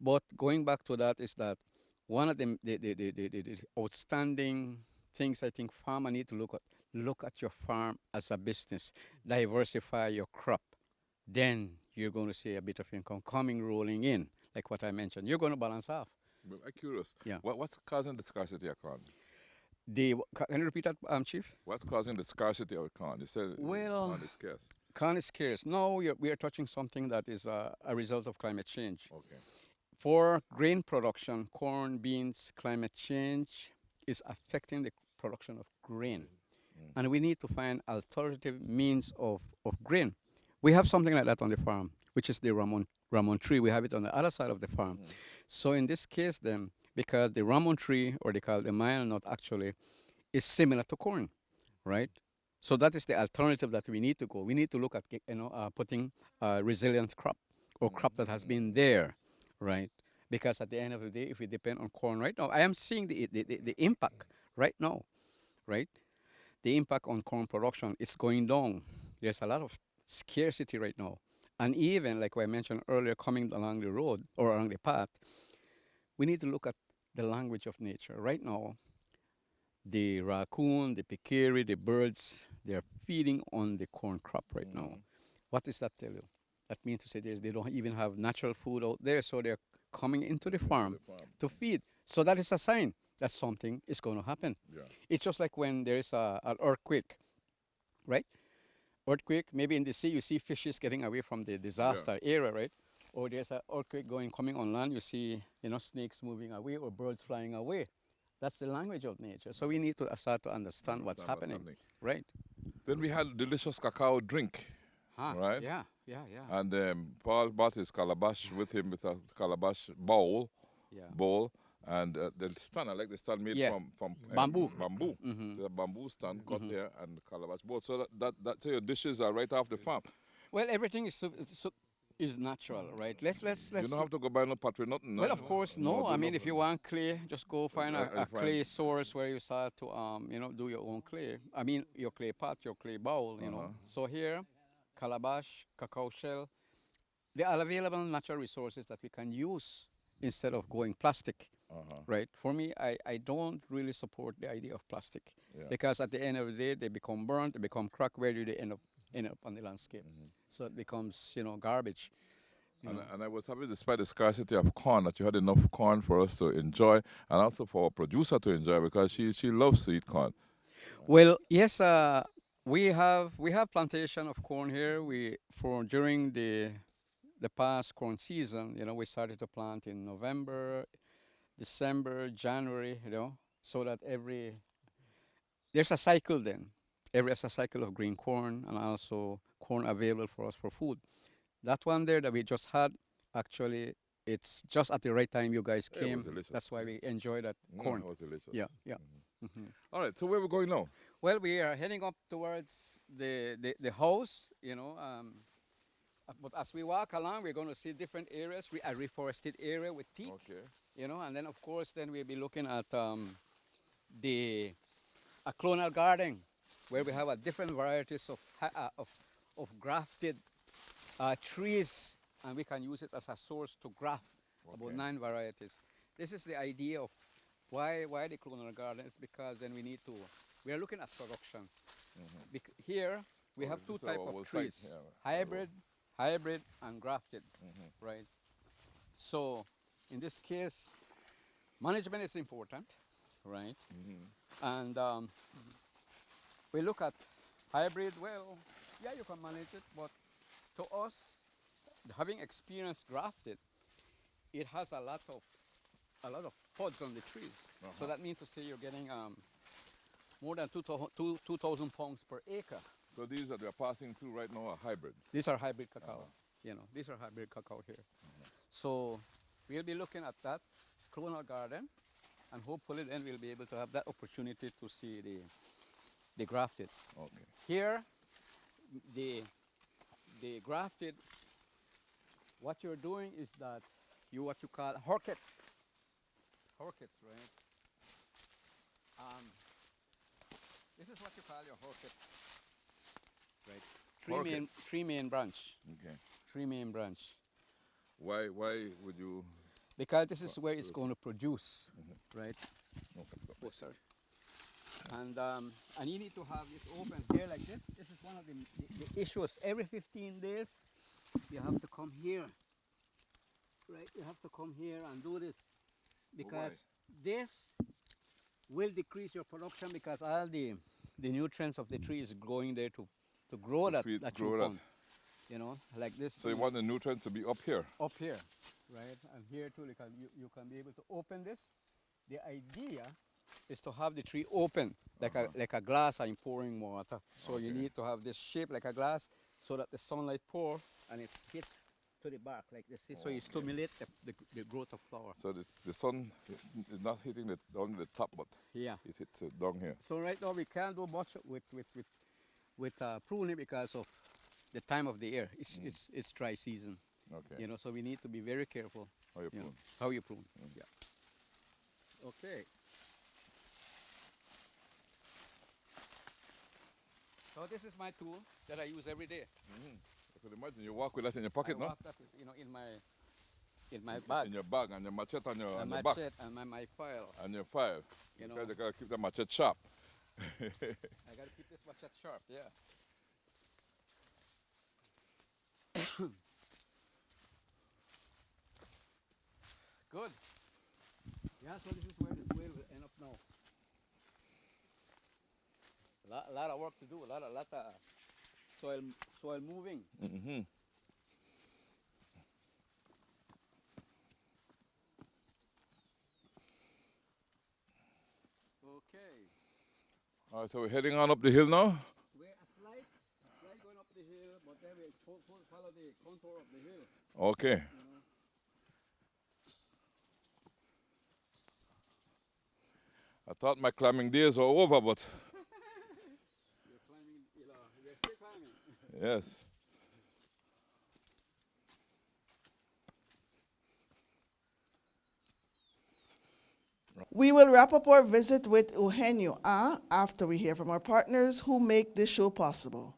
But going back to that is that one of the outstanding things I think farmers need to look at your farm as a business, diversify your crop. Then you're going to see a bit of income rolling in, like what I mentioned. You're going to balance off. Well, I'm curious. Yeah. What's causing the scarcity of corn? Can you repeat that, Chief? What's causing the scarcity of corn? You said corn is scarce. Corn is scarce. No, we are touching something that is a result of climate change. Okay. For grain production, corn, beans, climate change is affecting the production of grain. And we need to find alternative means of grain. We have something like that on the farm, which is the Ramon tree. We have it on the other side of the farm. So in this case then, because the Ramon tree, or they call it the Mayan nut actually, is similar to corn, right? So that is the alternative that we need to go. We need to look at putting a resilient crop, or crop that has been there, right? Because at the end of the day, if we depend on corn right now, I am seeing the impact right now, right? The impact on corn production is going down. There's a lot of scarcity right now. And even, like I mentioned earlier, coming along the road or along the path, we need to look at the language of nature. Right now, the raccoon, the peccary, the birds, they're feeding on the corn crop right now. What does that tell you? That means to say they don't even have natural food out there, so they're coming into the farm to feed. So that is a sign that something is going to happen. Yeah. It's just like when there is an earthquake, right? Earthquake, maybe in the sea, you see fishes getting away from the disaster area, right? Or there's an earthquake coming on land, you see, snakes moving away or birds flying away. That's the language of nature. So we need to start to understand what's happening, right? Then we had delicious cacao drink, right? Yeah. And Paul brought his calabash with him with a calabash bowl, and the stand. I like the stand made from bamboo. Bamboo. The bamboo stand cut there and the calabash bowl. So so your dishes are right off the farm. Well, everything is natural, right? Let's. You don't have to go buy no pottery, nothing. Well, of course, no. I mean, if you want clay, just go find a clay source where you start to do your own clay. I mean, your clay pot, your clay bowl. So here, calabash, cacao shell, they are available natural resources that we can use instead of going plastic. Right? For me, I don't really support the idea of plastic because at the end of the day, they become burnt, they become cracked. Where do they end up on the landscape? So it becomes garbage. And I was happy, despite the scarcity of corn, that you had enough corn for us to enjoy, and also for our producer to enjoy, because she loves to eat corn. Well, yes, we have plantation of corn here. During the past corn season, we started to plant in November, December, January, so that there's a cycle then. There's a cycle of green corn and also corn available for us for food. That one there that we just had, actually, it's just at the right time you guys came. It was delicious. That's why we enjoy that corn. It was delicious. Yeah. All right, so where are we going now? Well, we are heading up towards the house, but as we walk along, we're going to see different areas, a reforested area with teak, and then, of course, then we'll be looking at a clonal garden, where we have different varieties of grafted trees, and we can use it as a source to graft about 9 varieties. This is the idea of why the clonal garden is, because then we are looking at production. Here we have 2 types of trees, hybrid and grafted, right? So in this case, management is important, right? And we look at hybrid. Well, yeah, you can manage it, but to us, having experienced grafted, it has a lot of pods on the trees. So that means to say you're getting more than 2,000 pounds per acre. So these that we are passing through right now are hybrid. These are hybrid cacao. These are hybrid cacao here. So we'll be looking at that clonal garden, and hopefully then we'll be able to have that opportunity to see the grafted. Okay. Here, the grafted, what you're doing is that what you call horkets. Horkets, right? This is what you call your horket. Right. Three main branch. Okay. 3 main branch. Why would you? Because this is where it's going to produce, right? Okay. Oh, sorry. And you need to have it open here like this. This is one of the issues. Every 15 days, you have to come here. Right? You have to come here and do this. Because this will decrease your production, because all the nutrients of the tree is going there to grow that compound. Like this. So you want the nutrients to be up here? Up here, right? And here too, you can be able to open this. The idea is to have the tree open, like a glass and pouring water. So you need to have this shape like a glass, so that the sunlight pour and it hits to the bark like this. So you stimulate the growth of flower. So the sun is not hitting only the top, but it hits down here. So right now we can't do much with pruning because of the time of the year. It's dry season. Okay. So we need to be very careful. How you know, prune. how you prune. Yeah. Okay. So this is my tool that I use every day. I could imagine you walk with that in your pocket, I no? walk that, in my bag. In your bag and your machete on your, And on my your back. machete and my file. And your file. You know. Because you gotta keep the machete sharp. I gotta keep this machete sharp. Yeah. Good. Yeah, so this is where this wheel will end up now. A lot of work to do, a lot of soil moving. Mm-hmm. Okay. All right, so we're heading on up the hill now. We're a slight going up the hill, but then we follow the contour of the hill. Okay. You know. I thought my climbing days were over, but You're climbing, you're still climbing. yes. We will wrap up our visit with Eugenio after we hear from our partners who make this show possible.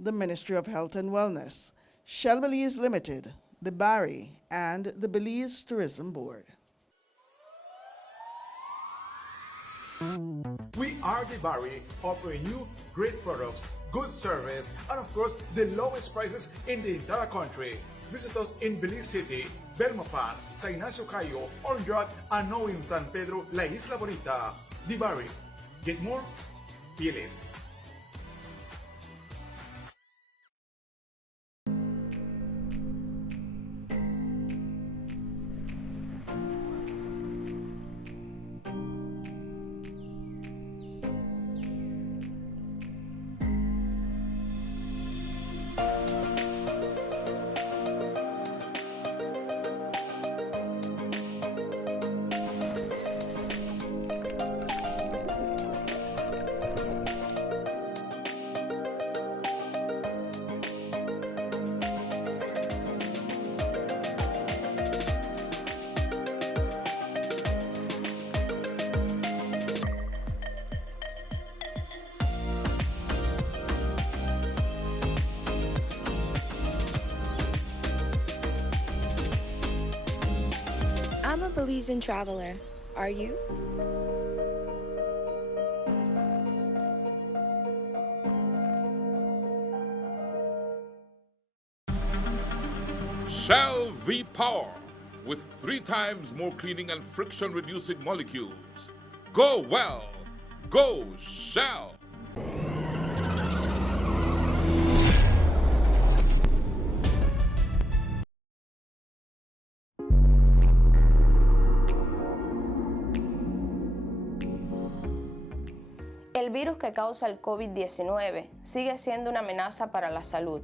The Ministry of Health and Wellness, Shell Belize Limited, the Barry, and the Belize Tourism Board. We are the Barry, offering you great products, good service, and of course, the lowest prices in the entire country. Visit us in Belize City, Belmopan, Sa Ignacio Cayo, Orinjoc, and now in San Pedro, La Isla Bonita. The Barry. Get more? Pay less. I'm a Belizean traveler. Are you? Shell V Power with 3 times more cleaning and friction reducing molecules. Go well. Go Shell. El virus que causa el COVID-19 sigue siendo una amenaza para la salud,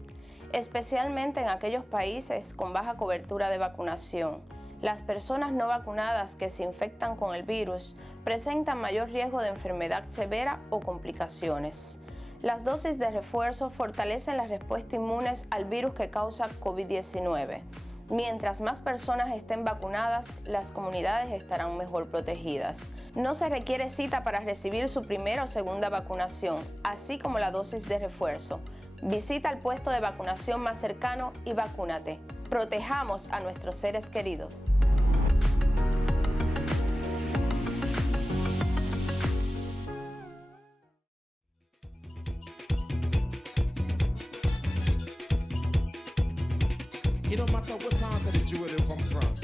especialmente en aquellos países con baja cobertura de vacunación. Las personas no vacunadas que se infectan con el virus presentan mayor riesgo de enfermedad severa o complicaciones. Las dosis de refuerzo fortalecen la respuesta inmune al virus que causa COVID-19. Mientras más personas estén vacunadas, las comunidades estarán mejor protegidas. No se requiere cita para recibir su primera o segunda vacunación, así como la dosis de refuerzo. Visita el puesto de vacunación más cercano y vacúnate. Protejamos a nuestros seres queridos. It don't matter what part of the jewel you come from.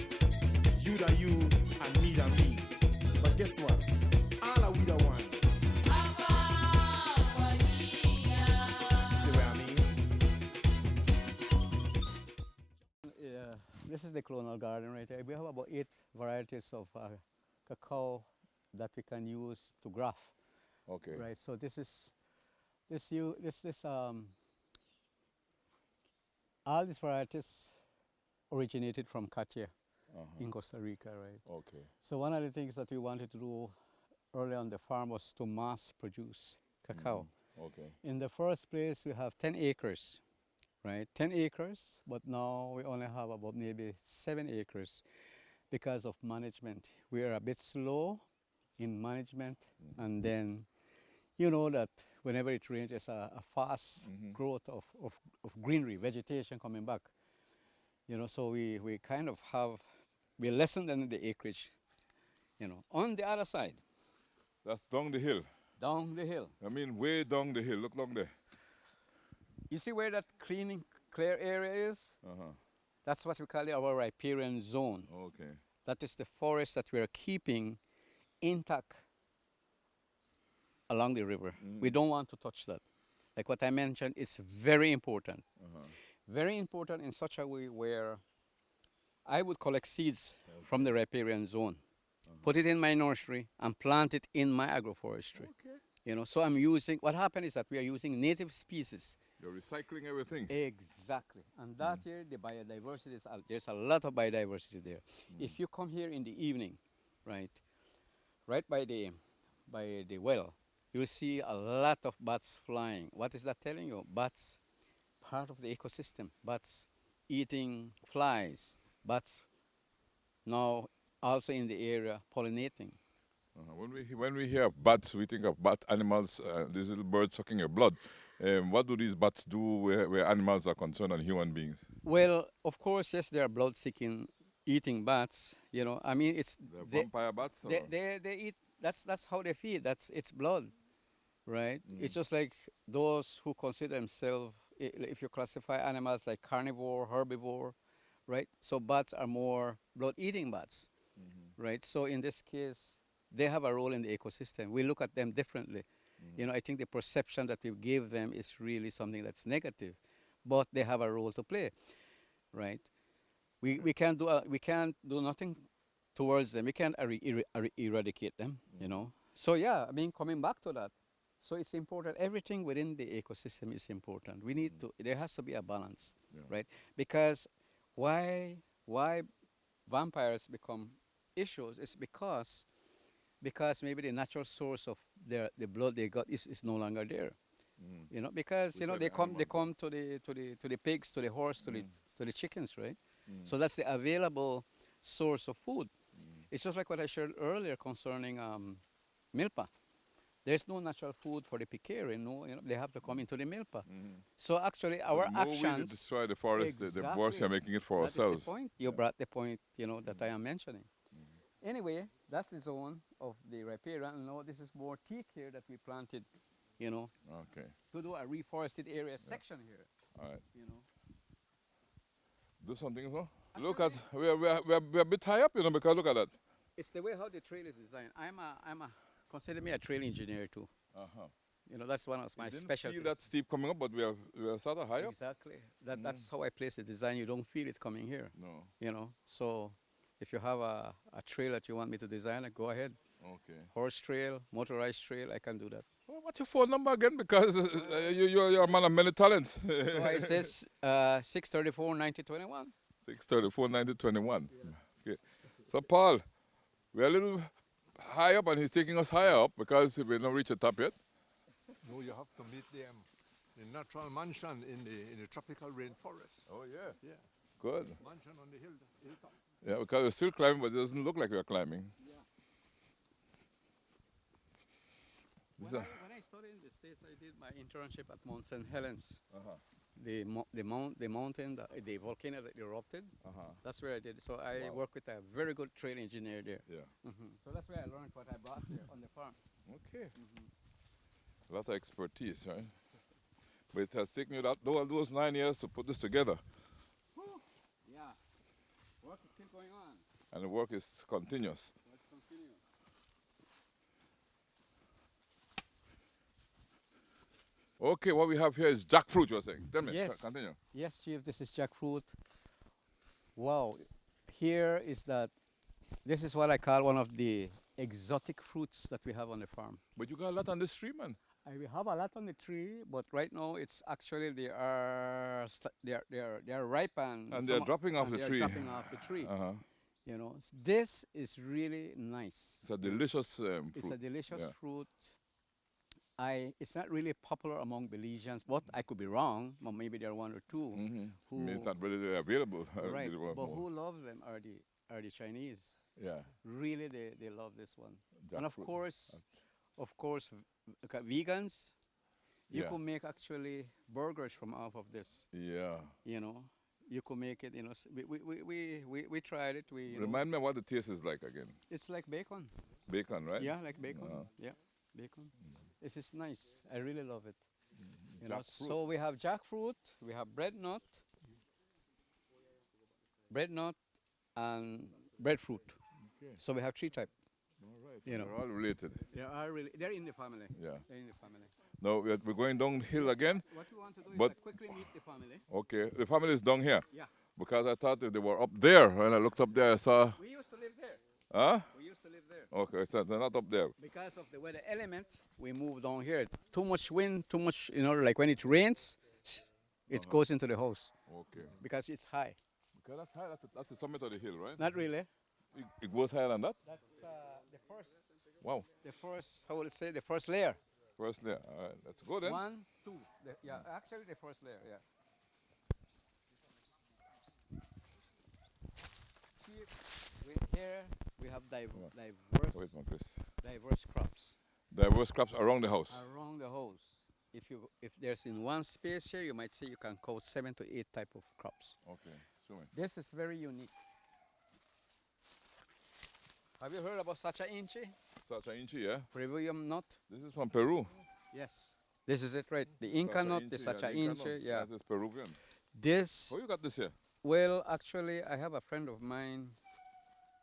You da you and me da me. But guess what? All are we the one. See what I mean? Yeah, this is the clonal garden right here. We have about 8 varieties of cacao that we can use to graft. Okay. Right. So all these varieties originated from Catia in Costa Rica, right? Okay. So one of the things that we wanted to do early on the farm was to mass produce cacao. Okay. In the first place, we have 10 acres, right? 10 acres, but now we only have about maybe 7 acres. because of management. We are a bit slow in management, and then you know that whenever it rains, there's a fast growth of greenery, vegetation coming back. You know, so we kind of have, we're lessened in the acreage, you know. On the other side, That's down the hill. down the hill, I mean, way down the hill. Look along there. you see where that clear area is? That's what we call our riparian zone. Okay. That is the forest that we are keeping intact along the river. We don't want to touch that. Like what I mentioned, it's very important. Very important in such a way where I would collect seeds from the riparian zone, put it in my nursery, and plant it in my agroforestry. You know, so I'm using, what happened is that we are using native species. You're recycling everything. Exactly. And that here, the biodiversity, there's a lot of biodiversity there. If you come here in the evening, right by the well, you'll see a lot of bats flying. What is that telling you? Bats, part of the ecosystem. Bats eating flies. Bats now also in the area pollinating. When we hear of bats, we think of bat animals, these little birds sucking your blood. What do these bats do where animals are concerned and human beings? Well, of course, yes, there are blood-seeking, eating bats. You know, I mean, it's They're vampire bats? Or? they eat. That's how they feed. It's blood, right? It's just like those who consider themselves, if you classify animals like carnivore, herbivore, right? So bats are more blood-eating bats, right? So in this case, they have a role in the ecosystem. We look at them differently. You know, I think the perception that we give them is really something that's negative, but they have a role to play, right? We can't do nothing towards them. We can't eradicate them, you know. So yeah, I mean, coming back to that, so it's important. Everything within the ecosystem is important. We need to. There has to be a balance, right? Because why vampires become issues is because maybe the natural source of the blood they got is no longer there. You know, because you know they come to the pigs, to the horse, to the chickens, right? So that's the available source of food. It's just like what I shared earlier concerning milpa. There's no natural food for the peccary. No, you know, they have to come into the milpa. So actually, our actions We destroy the forest. The worse Exactly. we're making it for That ourselves. is the point. You brought the point, you know, that I am mentioning. Anyway, that's the zone of the riparian. Now this is more teak here that we planted, you know, Okay. to do a reforested area section here. All right. You know. Do something, so. Look at we're a bit high up, you know, because look at that. It's the way how the trail is designed. Consider me a trail engineer too. You know, that's one of my Didn't specialties. feel that steep coming up, but we are sort of high up. Exactly. That's how I place the design. You don't feel it coming here. No. You know. So if you have a trail that you want me to design, go ahead. Okay. Horse trail, motorized trail, I can do that. Well, what's your phone number again? Because you're a man of many talents. So I says 634 9021. 634 9021. Okay. So Paul, we're a little high up, and he's taking us higher up because we don't reach the top yet. No, you have to meet the natural mansion in the tropical rainforest. Oh yeah. Yeah. Good. Mansion on the hilltop. Yeah, because we're still climbing, but it doesn't look like we're climbing. When I studied in the States, I did my internship at Mount St. Helens. The mountain, the volcano that erupted. That's where I did. So I work with a very good trail engineer there. Yeah. So that's where I learned what I brought there on the farm. Okay. A lot of expertise, right? But it has taken you all those 9 years to put this together, Yeah. Work is still going on. and the work is continuous. Let's continue. Okay, what we have here is jackfruit, you're saying. Tell me, Yes. continue. Yes, Chief, this is jackfruit. Wow. Here is that, this is what I call one of the exotic fruits that we have on the farm. But you got a lot on this tree, man. We have a lot on the tree, but right now it's actually they are ripe and they're dropping off the they're tree. dropping off the tree. You know, this is really nice. It's a delicious fruit. It's a delicious Yeah. fruit. It's not really popular among Belizeans, but I could be wrong. But maybe there are one or two who It's not readily available. right. Really But more. who love them are are the Chinese. Yeah. Really, they love this one. And Jackfruit. of course, vegans, you Yeah. could make actually burgers from off of this. Yeah. You know, you could make it. You know, we tried it. Remind me what the taste is like again. It's like bacon. Bacon, right? Yeah, like bacon. Uh-huh. Yeah, bacon. This is nice. I really love it. You know, Jackfruit. so we have jackfruit, we have bread nut, and breadfruit. Okay. So we have three types. All right. You know. They're all related. They're in the family. Yeah. They're in the family. Now we're going downhill again. What we want to do is But- like quickly meet the family. Okay. The family is down here. Yeah. Because I thought that they were up there. When I looked up there, I saw. We used to live there. Huh? We used to live there. Okay, so they're not up there. Because of the weather element, we moved down here. Too much wind, too much, like when it rains, it goes into the house Okay. because it's high. Because that's high. That's the summit of the hill, right? Not really. It goes higher than that? That's Wow. how would I say, the first layer. First layer. All right. Let's go then. 1, 2. Yeah, actually the first layer, yeah. Here we have Wait, diverse man, Chris. crops Diverse crops around the house. around the house. If there's in one space here, you might see you can count 7 to 8 type of crops. Okay. Show me. This is very unique. Have you heard about Sacha Inchi? Sacha Inchi, yeah? Premium nut? This is from Peru. Yes. This is it, right? The Inca Sacha nut, the Inchi, Sacha the Inca Inchi, nut. yeah. That is Peruvian. This, How you got this here? well, actually, I have a friend of mine.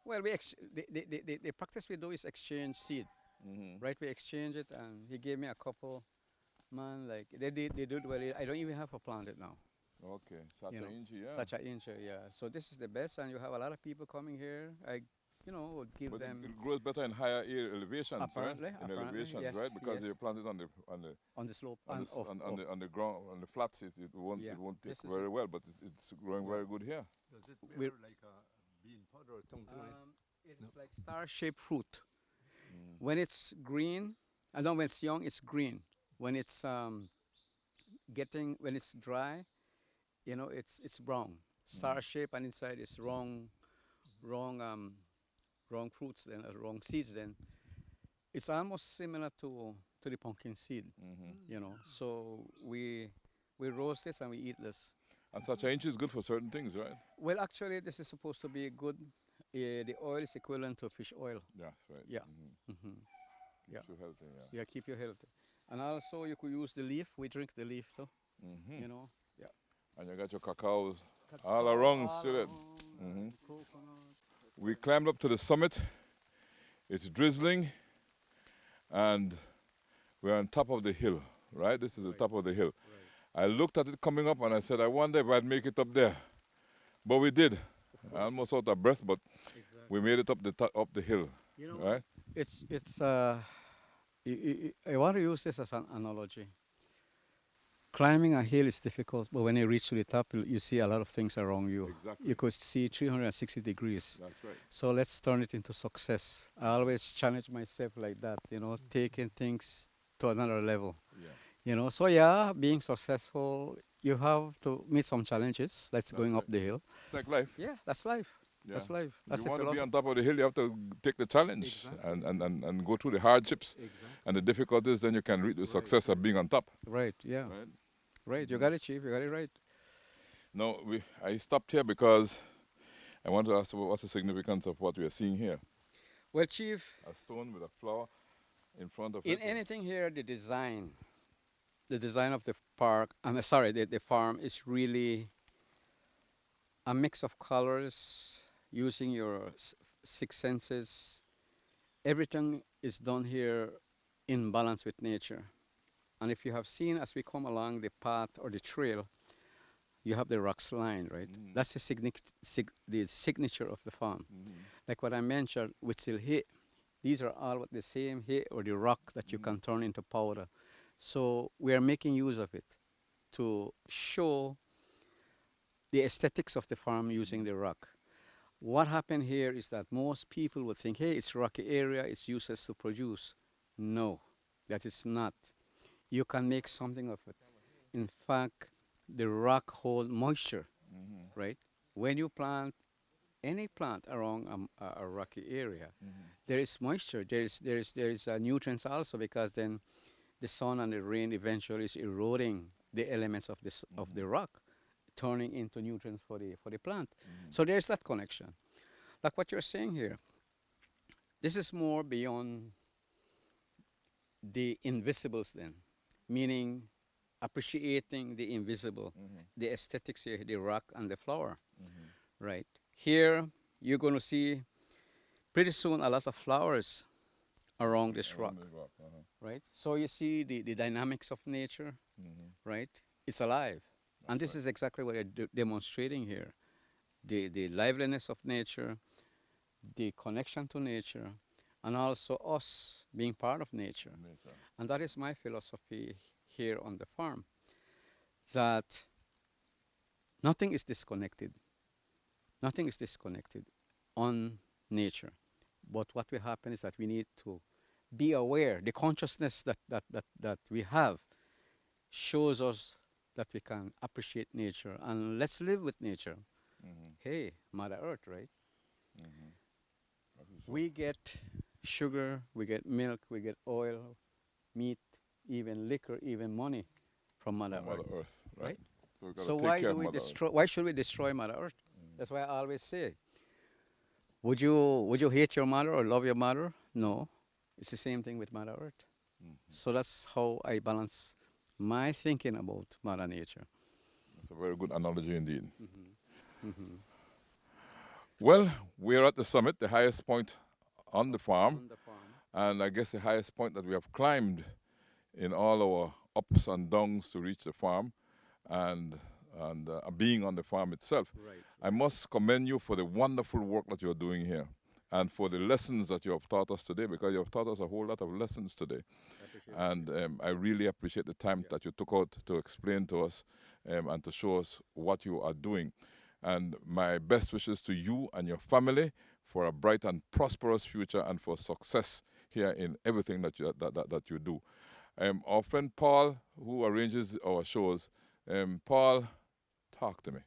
Well, the practice we do is exchange seed, right? We exchange it, and he gave me a couple. Man, like they do it well. I don't even have to plant it now. Okay. Sacha You know, Inchi, yeah. Such an inch, yeah. So this is the best, and you have a lot of people coming here. I, would give But them it grows better in higher elevations, Apparently, right? In apparently, elevations, yes, right? Because yes. you plant it on the on the slope on and the, s- on the ground on the flats. It won't Yeah, it won't take this is very it. well, but it's growing very good here. Does it We're- like a bean powder or something like It's like star-shaped fruit. When it's green, I know when it's young, it's green. When it's when it's dry, it's brown, star-shaped, and inside is wrong fruits then, wrong seeds then. It's almost similar to the pumpkin seed, So we roast this and we eat this. And Sacha Inchi is good for certain things, right? Well, actually, this is supposed to be good. The oil is equivalent to fish oil. Yeah, right. Yeah. Yeah. Keeps you healthy, yeah. Yeah, keep you healthy. And also, you could use the leaf. We drink the leaf, too. Yeah. And you got your cacao all around still. Coconut. We climbed up to the summit. It's drizzling, and we're on top of the hill, right? This is the top of the hill. I looked at it coming up, and I said, I wonder if I'd make it up there. But we did. I almost out of breath, but we made it up the hill, right? I want to use this as an analogy. Climbing a hill is difficult, but when you reach to the top, you see a lot of things around you. Exactly. You could see 360 degrees. That's right. So let's turn it into success. I always challenge myself like that, taking things to another level. Yeah. So being successful, you have to meet some challenges. Going up the hill. It's like life. Yeah, that's life. Yeah. That's life. If That's you the want to be philosophy. on top of the hill, you have to take the challenge and go through the hardships and the difficulties, then you can reach the success of being on top. Right, yeah. Right? Right, you got it, Chief. You got it right. No, I stopped here because I want to ask what's the significance of what we are seeing here. Well, Chief, A stone with a flower in front of in it. anything here, the design of the park, the farm is really a mix of colors using your six senses. Everything is done here in balance with nature. And if you have seen as we come along the path or the trail, you have the rocks line, right? That's the signature of the farm. Like what I mentioned, Witzil Hi, these are all the same Hi or the rock that you can turn into powder. So we are making use of it to show the aesthetics of the farm using the rock. What happened here is that most people would think, hey, it's rocky area, it's useless to produce. No, that is not. You can make something of it. In fact, the rock holds moisture, right? When you plant any plant around a rocky area, there is moisture. There is nutrients also, because then the sun and the rain eventually is eroding the elements of this of the rock, turning into nutrients for the plant. So there's that connection. Like what you're saying here, this is more beyond the invisibles then, meaning appreciating the invisible, the aesthetics here, the rock and the flower, right? Here, you're going to see pretty soon a lot of flowers around this rock, right? So you see the dynamics of nature, right? It's alive. And this is exactly what I'm demonstrating here. The liveliness of nature, the connection to nature, and also us being part of nature. And that is my philosophy here on the farm, that nothing is disconnected. Nothing is disconnected on nature. But what will happen is that we need to be aware. The consciousness that we have shows us that we can appreciate nature, and let's live with nature. Hey, Mother Earth, right? We get sugar, we get milk, we get oil, meat, even liquor, even money from Mother Earth, right? So why do we destroy? Why should we destroy Mother Earth? That's why I always say, would you hate your mother or love your mother? No, it's the same thing with Mother Earth. So that's how I balance my thinking about Mother Nature. That's a very good analogy indeed. Well, we're at the summit, the highest point on the farm, and I guess the highest point that we have climbed in all our ups and downs to reach the farm, and being on the farm itself. I must commend you for the wonderful work that you're doing here, and for the lessons that you have taught us today, because you have taught us a whole lot of lessons today. And I really appreciate the time that you took out to explain to us and to show us what you are doing. And my best wishes to you and your family for a bright and prosperous future, and for success here in everything that you do. Our friend Paul, who arranges our shows, Paul, talk to me.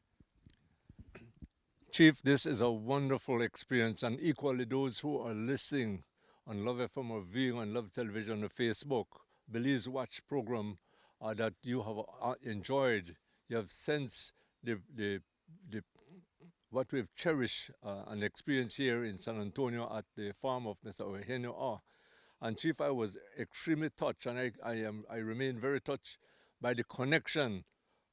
Chief, this is a wonderful experience, and equally those who are listening on Love FM or viewing on Love Television or Facebook, Belize Watch program that you have enjoyed. You have sensed the what we've cherished and experienced here in San Antonio at the farm of Mr. Eugenio R. And Chief, I was extremely touched, and I remain very touched by the connection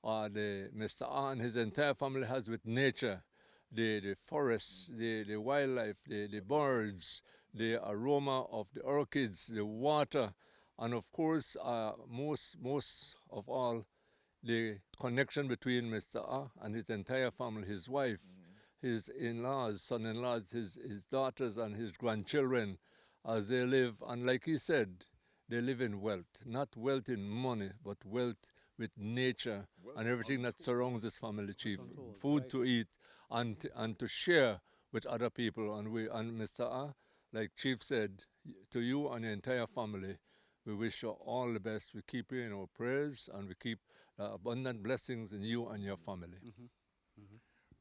Mr. R and his entire family has with nature, the forests, the wildlife, the birds, the aroma of the orchids, the water, and of course, most of all, the connection between Mr. R and his entire family, his wife, his in-laws, son-in-laws, his daughters, and his grandchildren, as they live. And like he said, they live in wealth, not wealth in money, but wealth with nature and everything that surrounds this family, Chief. Food to eat and to share with other people. And Mr. R, like Chief said, to you and your entire family, we wish you all the best. We keep you in our prayers, and we keep abundant blessings in you and your family.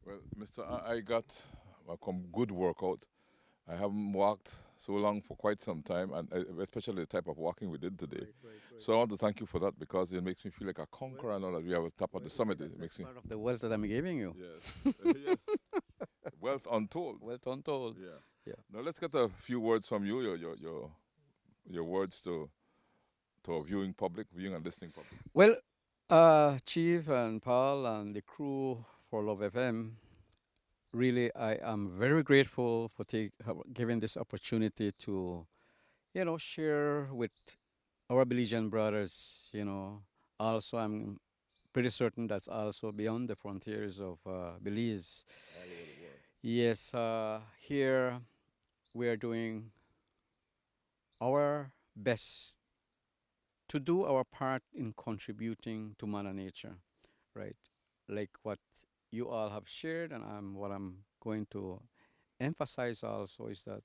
Well, Mr. R, I got a good workout. I haven't walked so long for quite some time, and especially the type of walking we did today. So I want to thank you for that, because it makes me feel like a conqueror now that we have a top of the summit. It makes me part of the wealth that I'm giving you. Yes. Yes. Wealth untold. Wealth untold. Yeah. Now let's get a few words from you. Your words to our viewing and listening public. Well, Chief and Paul and the crew for Love FM, really, I am very grateful for giving this opportunity to, share with our Belizean brothers. Also, I'm pretty certain that's also beyond the frontiers of Belize. All over the world. Yes, here we are doing our best to do our part in contributing to Mother Nature, right? Like what you all have shared, and what I'm going to emphasize also is that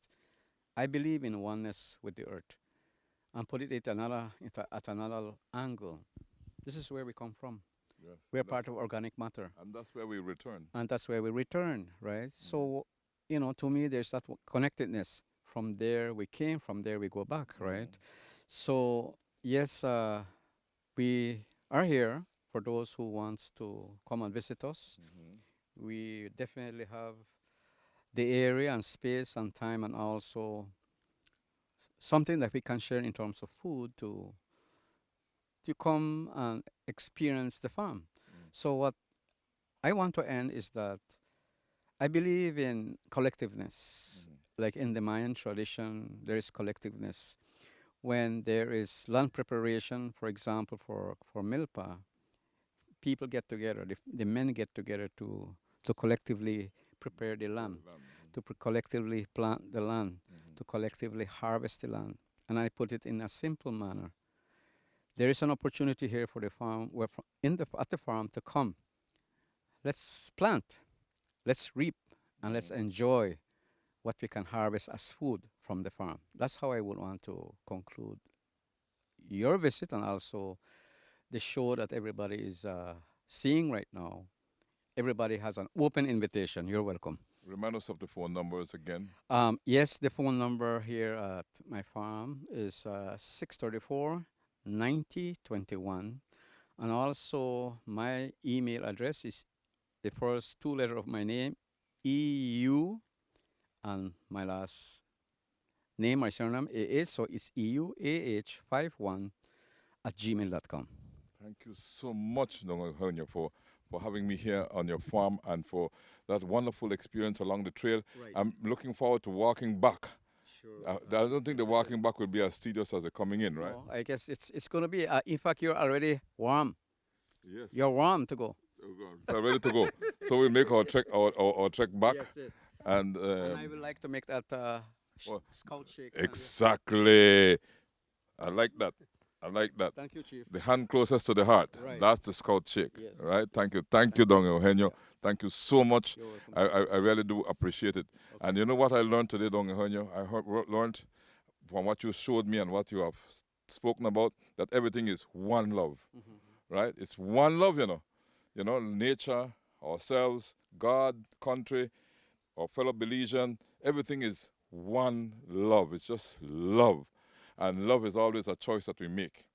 I believe in oneness with the earth, and put it at another angle. This is where we come from. Yes. We're part of organic matter. And that's where we return. And that's where we return, right? So to me, there's that connectedness. From there we came, from there we go back, right? So, yes, we are here for those who wants to come and visit us. We definitely have the area and space and time, and also something that we can share in terms of food to come and experience the farm. So what I want to end is that I believe in collectiveness. Like in the Mayan tradition, there is collectiveness. When there is land preparation, for example, for milpa, people get together, the men get together to collectively prepare the land, to collectively plant the land, to collectively harvest the land. And I put it in a simple manner. There is an opportunity here for the farm, at the farm, to come. Let's plant, let's reap, and let's enjoy what we can harvest as food from the farm. That's how I would want to conclude your visit, and also the show that everybody is seeing right now. Everybody has an open invitation. You're welcome. Remind us of the phone numbers again. Yes, the phone number here at my farm is 634-9021. And also my email address is the first two letters of my name, EU, and my last name, my surname, AH, so it's EUAH51@gmail.com. Thank you so much, Dong Eugenio, for having me here on your farm and for that wonderful experience along the trail. Right. I'm looking forward to walking back. Sure. I don't think the walking back will be as tedious as the coming in, right? No, I guess it's going to be, in fact, you're already warm. Yes. You're warm to go. So ready to go. So we'll make our trek back. Yes, yes. And I would like to make that scout shake. Exactly. I like that. Thank you, Chief. The hand closest to the heart. Right. That's the scout shake. Yes. Right? Thank you, Dong Eugenio. Thank you so much. You're welcome. I really do appreciate it. Okay. And you know what I learned today, Dong Eugenio? I learned from what you showed me and what you have spoken about, that everything is one love. Right? It's one love, nature, ourselves, God, country, our fellow Belizean, everything is one love. It's just love. And love is always a choice that we make,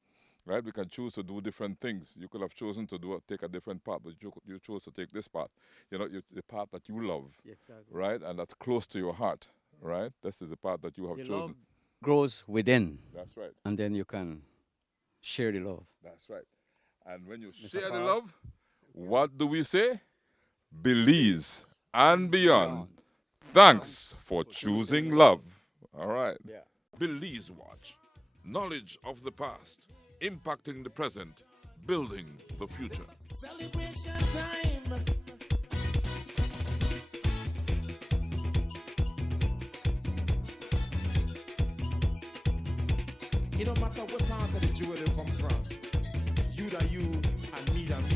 right? We can choose to do different things. You could have chosen to take a different path, but you chose to take this path. The path that you love, Exactly. right? And that's close to your heart, right? This is the path that you have The chosen. love grows within. That's right. And then you can share the love. That's right. And when you Mr. share the Park. love, what do we say? Belize and beyond. Thanks for choosing love. All right. Yeah. Belize Watch. Knowledge of the past, impacting the present, building the future. Celebration time. It don't matter what part of the jewel they come from. You that you and me that me.